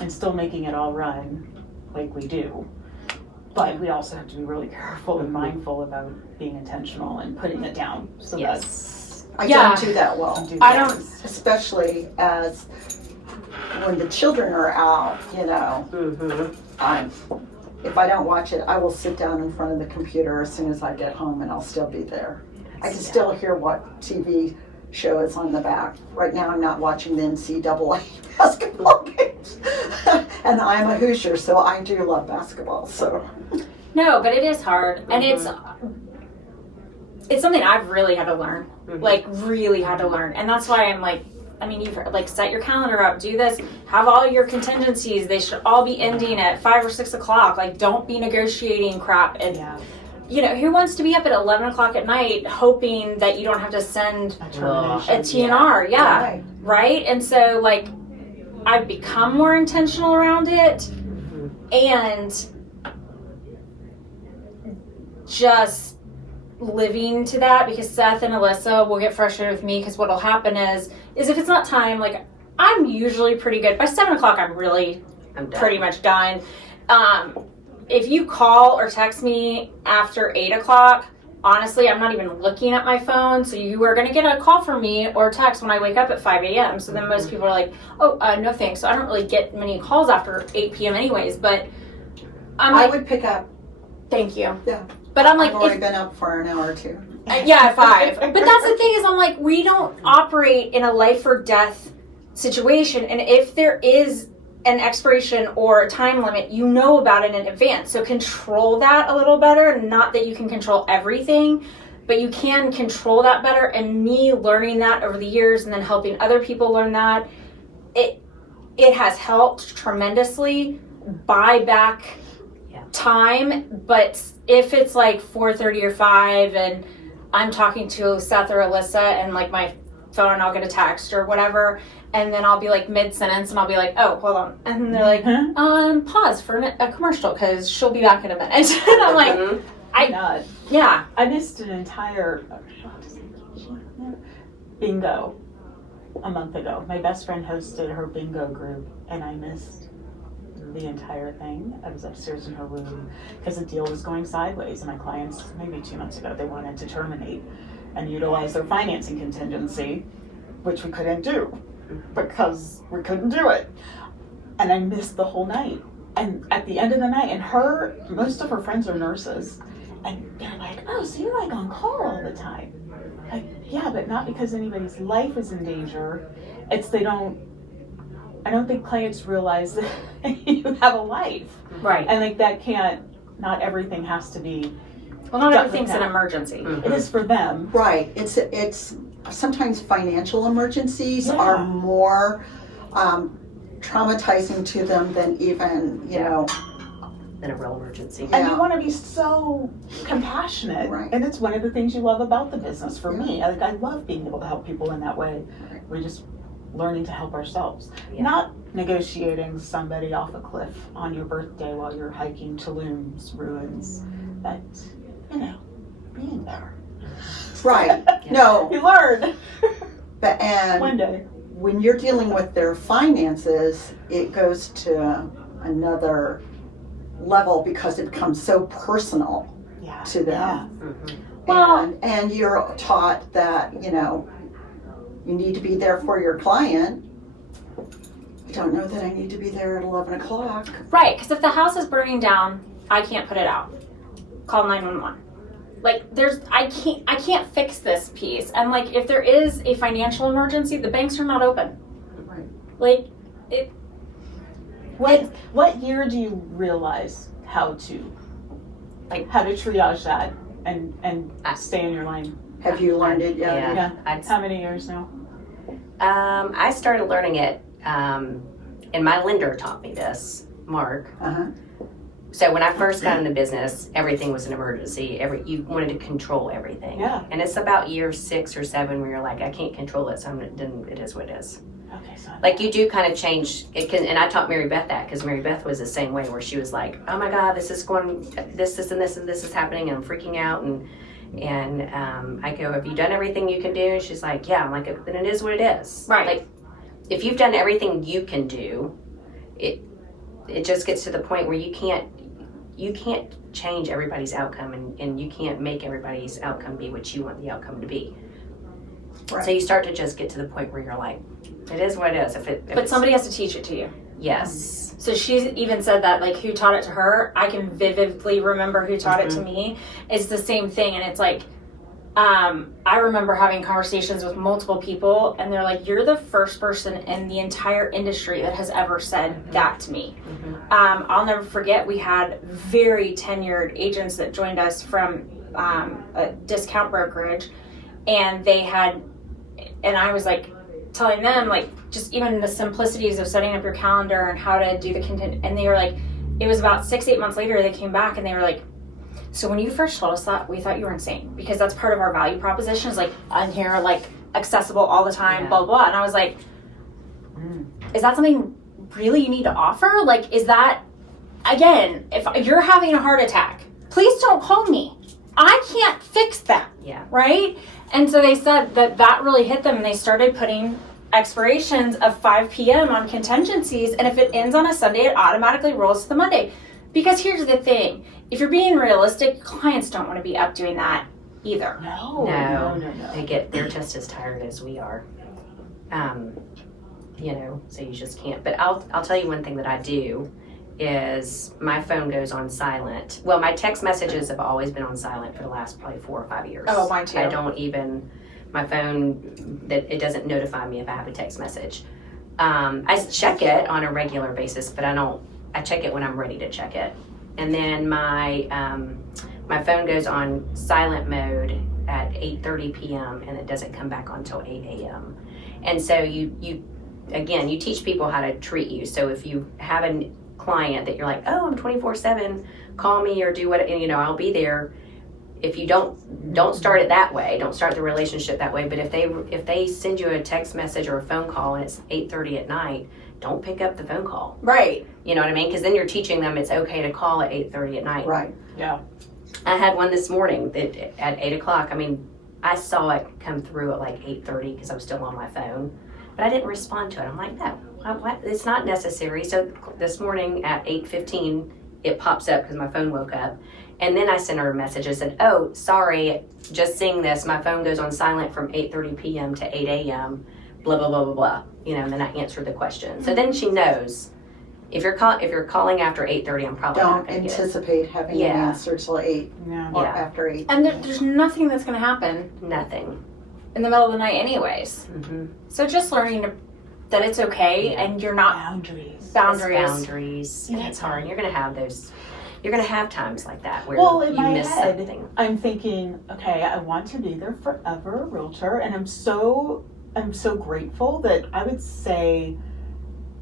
and still making it all run like we do. But we also have to be really careful and mindful about being intentional and putting it down. So Yes. I Yeah. don't do that well. I don't. Especially as when the children are out, if I don't watch it, I will sit down in front of the computer as soon as I get home, and I'll still be there. I can still hear what TV show is on the back. Right now I'm not watching the NCAA basketball games. And I'm a Hoosier, so I do love basketball. So No, but it is hard, and it's something I've really had to learn, like really had to learn, and that's why I'm like, you've like set your calendar up, do this, have all your contingencies. They should all be ending at 5 or 6 o'clock. Like, don't be negotiating crap. And who wants to be up at 11 o'clock at night hoping that you don't have to send a termination. a TNR? Yeah, right. And so like, I've become more intentional around it, and just living to that, because Seth and Alyssa will get frustrated with me, because what'll happen is if it's not time, like, I'm usually pretty good. By 7 o'clock, I'm done. pretty much done. If you call or text me after 8 o'clock, honestly, I'm not even looking at my phone, so you are going to get a call from me or text when I wake up at 5 a.m. So then most people are like, oh, no thanks. So I don't really get many calls after 8 p.m. anyways, but I would pick up. Thank you. Yeah. But I'm like, I've already been up for an hour or two. at 5. But that's the thing is, I'm like, we don't operate in a life or death situation. And if there is an expiration or a time limit, you know about it in advance. So control that a little better. Not that you can control everything, but you can control that better. And me learning that over the years and then helping other people learn that, it has helped tremendously buy back time. But if it's like 4:30 or 5 and I'm talking to Seth or Alyssa and like my phone, I'll get a text or whatever, and then I'll be like mid-sentence and I'll be like, oh, hold on. And they're like, pause for a commercial because she'll be back in a minute. And I'm like, yeah. I missed an entire bingo a month ago. My best friend hosted her bingo group and I missed the entire thing. I was upstairs in her room because the deal was going sideways and my clients, maybe 2 months ago, they wanted to terminate and utilize their financing contingency, which we couldn't do because we couldn't do it. And I missed the whole night. And at the end of the night, and most of her friends are nurses, and they're like, oh, so you're like on call all the time. Like, yeah, but not because anybody's life is in danger. It's I don't think clients realize that you have a life. Right. And like not everything has to be. Well, not everything's an emergency. Mm-hmm. It is for them. Right. It's sometimes financial emergencies are more traumatizing to them than even, you know. Than a real emergency. And you want to be so compassionate. Right. And it's one of the things you love about the business for me. I love being able to help people in that way. We're just learning to help ourselves. Yeah. Not negotiating somebody off a cliff on your birthday while you're hiking Tulum's ruins. But, you know, being there. Right. No. You learn. And one day. When you're dealing with their finances, it goes to another level because it becomes so personal to them. Yeah. Mm-hmm. Well, and you're taught that, you know, you need to be there for your client. I don't know that I need to be there at 11 o'clock. Right, because if the house is burning down, I can't put it out. Call 911. Like I can't fix this piece. And like if there is a financial emergency, the banks are not open. Right. Like what year do you realize how to triage that and stay in your lane? Have you learned it yet? Yeah. How many years now? I started learning it, and my lender taught me this, Mark. Uh-huh. So when I first got into business, everything was an emergency. You wanted to control everything. Yeah. And it's about year 6 or 7 where you're like, I can't control it, so it is what it is. Okay, so like you do kind of change it, and I taught Mary Beth that because Mary Beth was the same way where she was like, oh my God, this and this is happening, and I'm freaking out, and I go, have you done everything you can do? And she's like, yeah. I'm like, then it is what it is. Right. Like, if you've done everything you can do, it just gets to the point where you can't change everybody's outcome, and you can't make everybody's outcome be what you want the outcome to be. Right. So you start to just get to the point where you're like, it is what it is. But somebody has to teach it to you. Yes. So she's even said that, like, who taught it to her, I can vividly remember who taught it to me. It's the same thing. And it's like, I remember having conversations with multiple people, and they're like, you're the first person in the entire industry that has ever said that to me. I'll never forget, we had very tenured agents that joined us from a discount brokerage, and I was like telling them, like, just even the simplicities of setting up your calendar and how to do the content, and they were like, it was about 6-8 months later, they came back and they were like, so when you first told us that, we thought you were insane, because that's part of our value proposition is like, I'm here, like, accessible all the time, blah, blah. And I was like, is that something really you need to offer? Like, is that, again, if you're having a heart attack, please don't call me. I can't fix that. Yeah. Right? And so they said that really hit them, and they started putting expirations of 5 p.m. on contingencies, and if it ends on a Sunday, it automatically rolls to the Monday. Because here's the thing, if you're being realistic, clients don't want to be up doing that either. No. They're just as tired as we are. So you just can't. But I'll tell you one thing that I do is my phone goes on silent. Well, my text messages have always been on silent for the last probably 4 or 5 years. Oh, mine too. I don't even, my phone, that it doesn't notify me if I have a text message. I check it on a regular basis, but I check it when I'm ready to check it. And then my phone goes on silent mode at 8:30 p.m. and it doesn't come back on until 8 a.m. And so you teach people how to treat you. So if you have a client that you're like, oh, I'm 24/7, call me or do what, I'll be there. if you don't start it that way, don't start the relationship that way. But if they send you a text message or a phone call and it's 8:30 at night, don't pick up the phone call. Right. You know what I mean? Because then you're teaching them it's okay to call at 8:30 at night. Right. Yeah. I had one this morning that at 8 o'clock. I mean, I saw it come through at like 8:30 because I was still on my phone, but I didn't respond to it. I'm like, no, what? It's not necessary. So this morning at 8:15, it pops up because my phone woke up. And then I sent her a message and said, oh, sorry, just seeing this. My phone goes on silent from 8:30 p.m. to 8 a.m., blah, blah, blah, blah, blah. You know, and then I answered the question. So then she knows if you're calling after 8:30, I'm probably not Don't going to get it. anticipate having an answer till 8 Yeah. or Yeah. after 8. And there's nothing that's going to happen Nothing. in the middle of the night anyways. Mm-hmm. So just learning that it's okay and you're not Boundaries. Boundaries. Yeah. It's hard. You're going to have those. You're going to have times like that where Well, in you my miss head, something. I'm thinking, okay, I want to be there forever, realtor, and I'm so grateful that I would say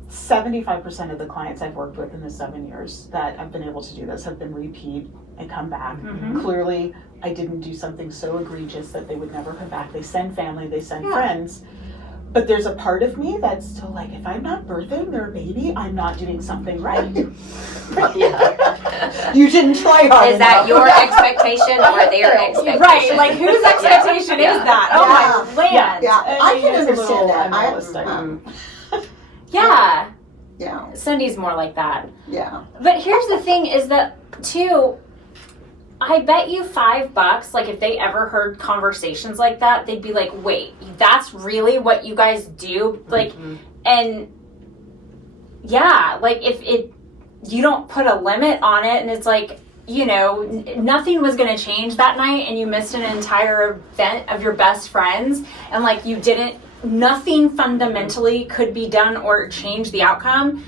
75% of the clients I've worked with in the 7 years that I've been able to do this have been repeat and come back. Mhm. Clearly, I didn't do something so egregious that they would never come back. They send family, they send friends. But there's a part of me that's still like, if I'm not birthing their baby, I'm not doing something right. Yeah. You didn't try hard Is that enough. your expectation or their expectation? right. Like whose expectation Yeah. is that? Oh my land. Yeah, I mean, can it's a little understand that. unrealistic. Yeah. Yeah, Cindy's more like that. yeah. But here's the thing is that too, I bet you $5, like if they ever heard conversations like that, they'd be like, wait, that's really what you guys do? Like, and yeah, like if you don't put a limit on it and it's like, you know, nothing was going to change that night and you missed an entire event of your best friends and like you didn't, nothing fundamentally could be done or change the outcome.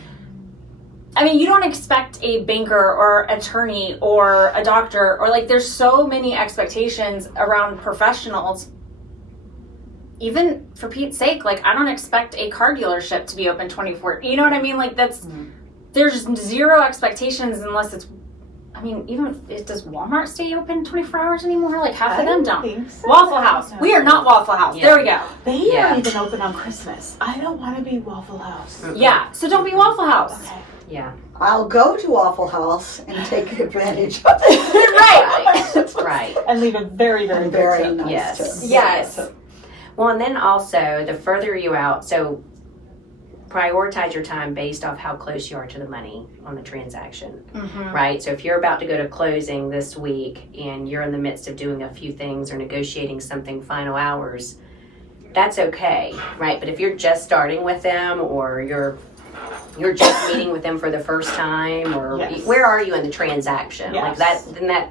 I mean, you don't expect a banker or attorney or a doctor or like there's so many expectations around professionals. Even for Pete's sake, like I don't expect a car dealership to be open 24. You know what I mean? Like there's zero expectations unless it's, I mean, even does Walmart stay open 24 hours anymore? Like half of them don't. Think so. Waffle House. We are not Waffle House. Yeah. There we go. They Yeah. are even open on Christmas. I don't want to be Waffle House. Yeah. So don't be Waffle House. Okay. Yeah. I'll go to Waffle House and take advantage of it. Right. Right. And leave a very, very good Very tip. nice Yes. tip. Yes. Well, and then also, the further you out, so prioritize your time based off how close you are to the money on the transaction, right? So if you're about to go to closing this week and you're in the midst of doing a few things or negotiating something final hours, that's okay, right? But if you're just starting with them or you're just meeting with them for the first time or Yes. where are you in the transaction? Yes. Like that, then that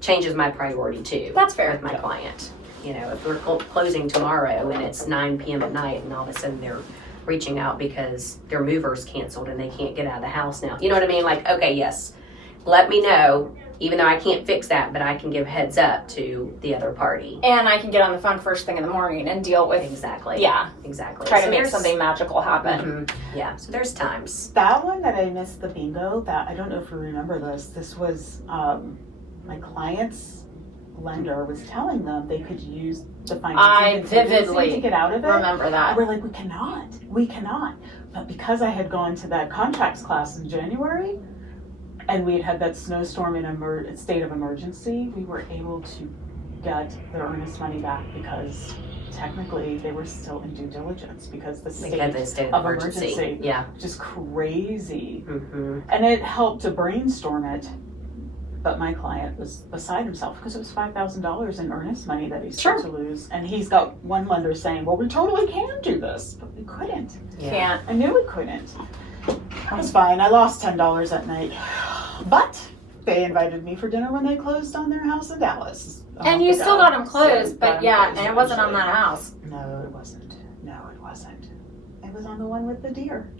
changes my priority too. That's fair. With my client. You know, if we're closing tomorrow and it's 9 p.m. at night and all of a sudden they're reaching out because their mover's canceled and they can't get out of the house now. You know what I mean? Like, okay, yes, let me know, even though I can't fix that, but I can give heads up to the other party. And I can get on the phone first thing in the morning and deal with, Exactly. yeah, Exactly. try So to make there's- something magical happen. Yeah, so there's times. That one that I missed the bingo, that I don't know if you remember this. This was my client's lender was telling them they could use the I financing contingency vividly to get out of it. Remember And that. we're like, we cannot. But because I had gone to that contracts class in January, and we had had that snowstorm in state of emergency, we were able to get their earnest money back because technically they were still in due diligence because the state Because of state of of emergency. emergency. Yeah. Just crazy. Mm-hmm. And it helped to brainstorm it. But my client was beside himself because it was $5,000 in earnest money that he's Sure. to lose. And he's got one lender saying, well, we totally can do this, but we couldn't. Yeah. Can't. I knew we couldn't. It was fine. I lost $10 that night. But they invited me for dinner when they closed on their house in Dallas. a And month you ago. still got them closed, So, got but 'em yeah, closed and it wasn't on eventually. that house. No, it wasn't. It was on the one with the deer.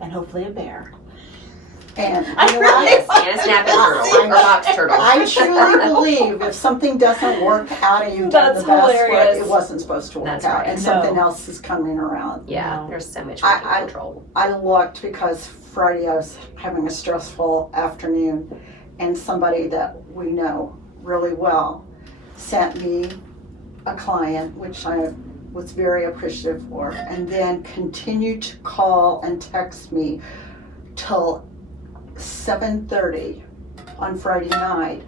And hopefully a bear. And I you know what? And a snapping turtle or box turtle. I truly believe if something doesn't work out and you've done That's the best hilarious. work, it wasn't supposed to work That's out, right. and No. something else is coming around. Yeah, No. there's so much we can control. I looked because Friday I was having a stressful afternoon, and somebody that we know really well sent me a client, which I was very appreciative for, and then continued to call and text me till 7:30 on Friday night,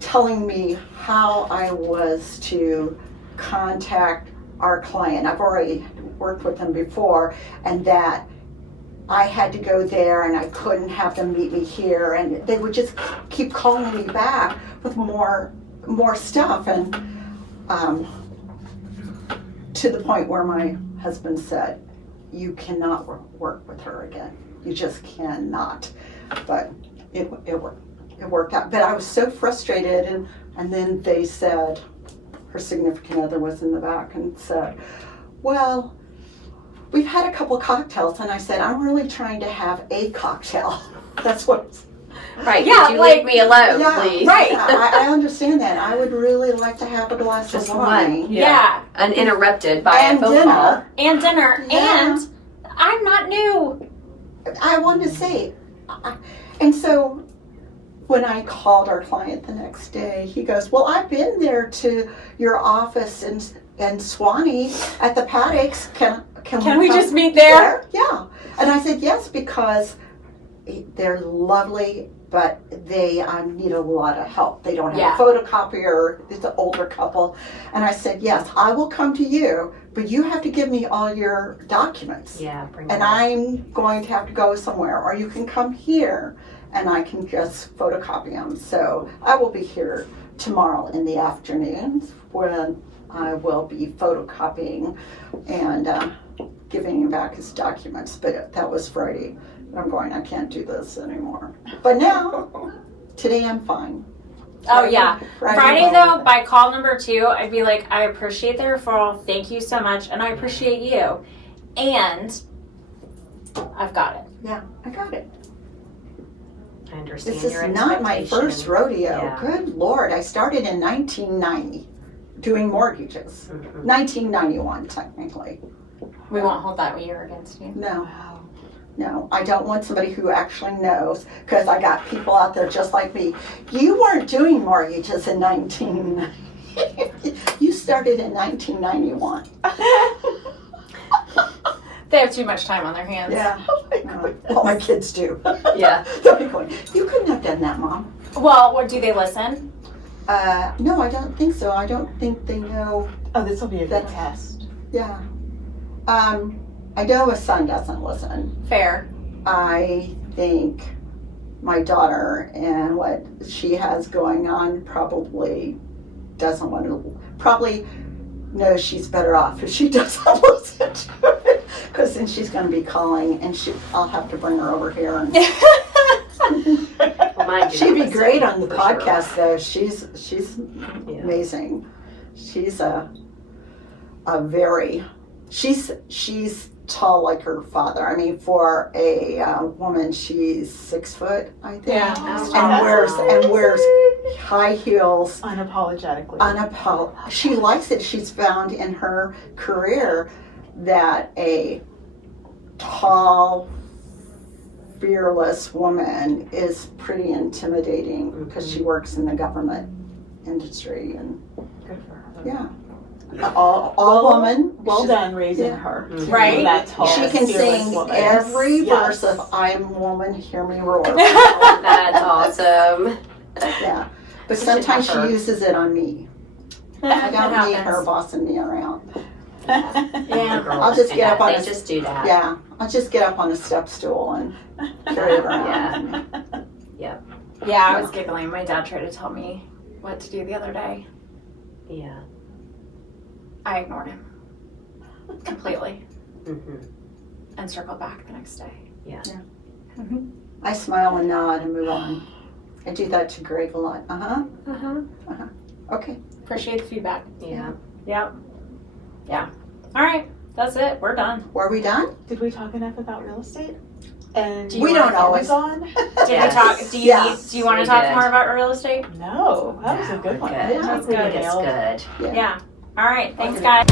telling me how I was to contact our client. I've already worked with them before, and that I had to go there and I couldn't have them meet me here, and they would just keep calling me back with more stuff, and to the point where my husband said, you cannot work with her again. You just cannot. But it worked out. But I was so frustrated, and then they said, her significant other was in the back and said, well, we've had a couple cocktails, and I said, I'm really trying to have a cocktail. That's what. Right. Yeah, Could you like- leave me alone, Yeah, please? Right. I understand that. I would really like to have a glass Just of wine. one. Yeah. Uninterrupted by And a phone dinner. call. And dinner. Yeah. And I'm not new. I wanted to say, and so when I called our client the next day, he goes, well, I've been there to your office in Swanee at the paddocks. Can Can we come just meet there? Yeah. And I said, yes, because they're lovely, but they need a lot of help. They don't have Yeah. a photocopier. It's an older couple. And I said, yes, I will come to you, but you have to give me all your documents. Yeah. Bring And it up. I'm going to have to go somewhere, or you can come here and I can just photocopy them. So I will be here tomorrow in the afternoon when I will be photocopying and giving him back his documents. But that was Friday. I'm going, I can't do this anymore. But now, today I'm fine. Oh, yeah. Friday, well. though, by call number 2, I'd be like, I appreciate the referral. Thank you so much. And I appreciate you. And I've got it. Yeah, I got it. I understand This is your not my expectation. first rodeo. Yeah. Good Lord. I started in 1990 doing mortgages. Mhm. 1991, technically. We won't hold that year against you. No. No, I don't want somebody who actually knows, because I got people out there just like me. You weren't doing mortgages in 1990. You started in 1991. They have too much time on their hands. Yeah. All my kids do. Yeah. They'll be going, you couldn't have done that, Mom. Well, what do they listen? No, I don't think so. I don't think they know. Oh, this will be a good That's- test. Yeah. I know my son doesn't listen. Fair. I think my daughter and what she has going on probably doesn't want to, probably knows she's better off if she doesn't listen to it. Because then she's going to be calling, and I'll have to bring her over here. And Well, mine do she'd not be listen, great on the for podcast, though. She's Yeah. amazing. She's a very, she's tall like her father. I mean, for a woman, she's 6 foot, I think. Yeah. And wears high heels. Unapologetically. She likes it. She's found in her career that a tall, fearless woman is pretty intimidating because she works in the government industry, and Good for her. yeah, all woman. Well done raising Yeah. her. Mhm. Right? That tall, She can fearless sing woman. every Yes. verse of "I'm a woman, hear me roar." That's awesome. Yeah, but should sometimes she have her. uses it on me. I That don't need her happens. bossing me around. Yeah. Girls I'll just do get that. up on They a- just do that. Yeah, I'll just get up on a step stool and carry it around. Yeah, I was giggling. My dad tried to tell me what to do the other day. Yeah. I ignored him completely Mm-hmm. and circled back the next day. I smile and nod and move on. I do that to Greg a lot. Okay. Appreciate the feedback. Yeah. Yep. Yeah. All right. That's it. We're done. Were we done? Did we talk enough about real estate? And Do you We wanna- don't always. Amazon? Did Yes. we talk? Do you Yes, do you want we to talk did. more about real estate? No, that was a No, good we're one. good. I think That's we good. It's nailed it. good. Yeah. Yeah. All right. Thanks, guys.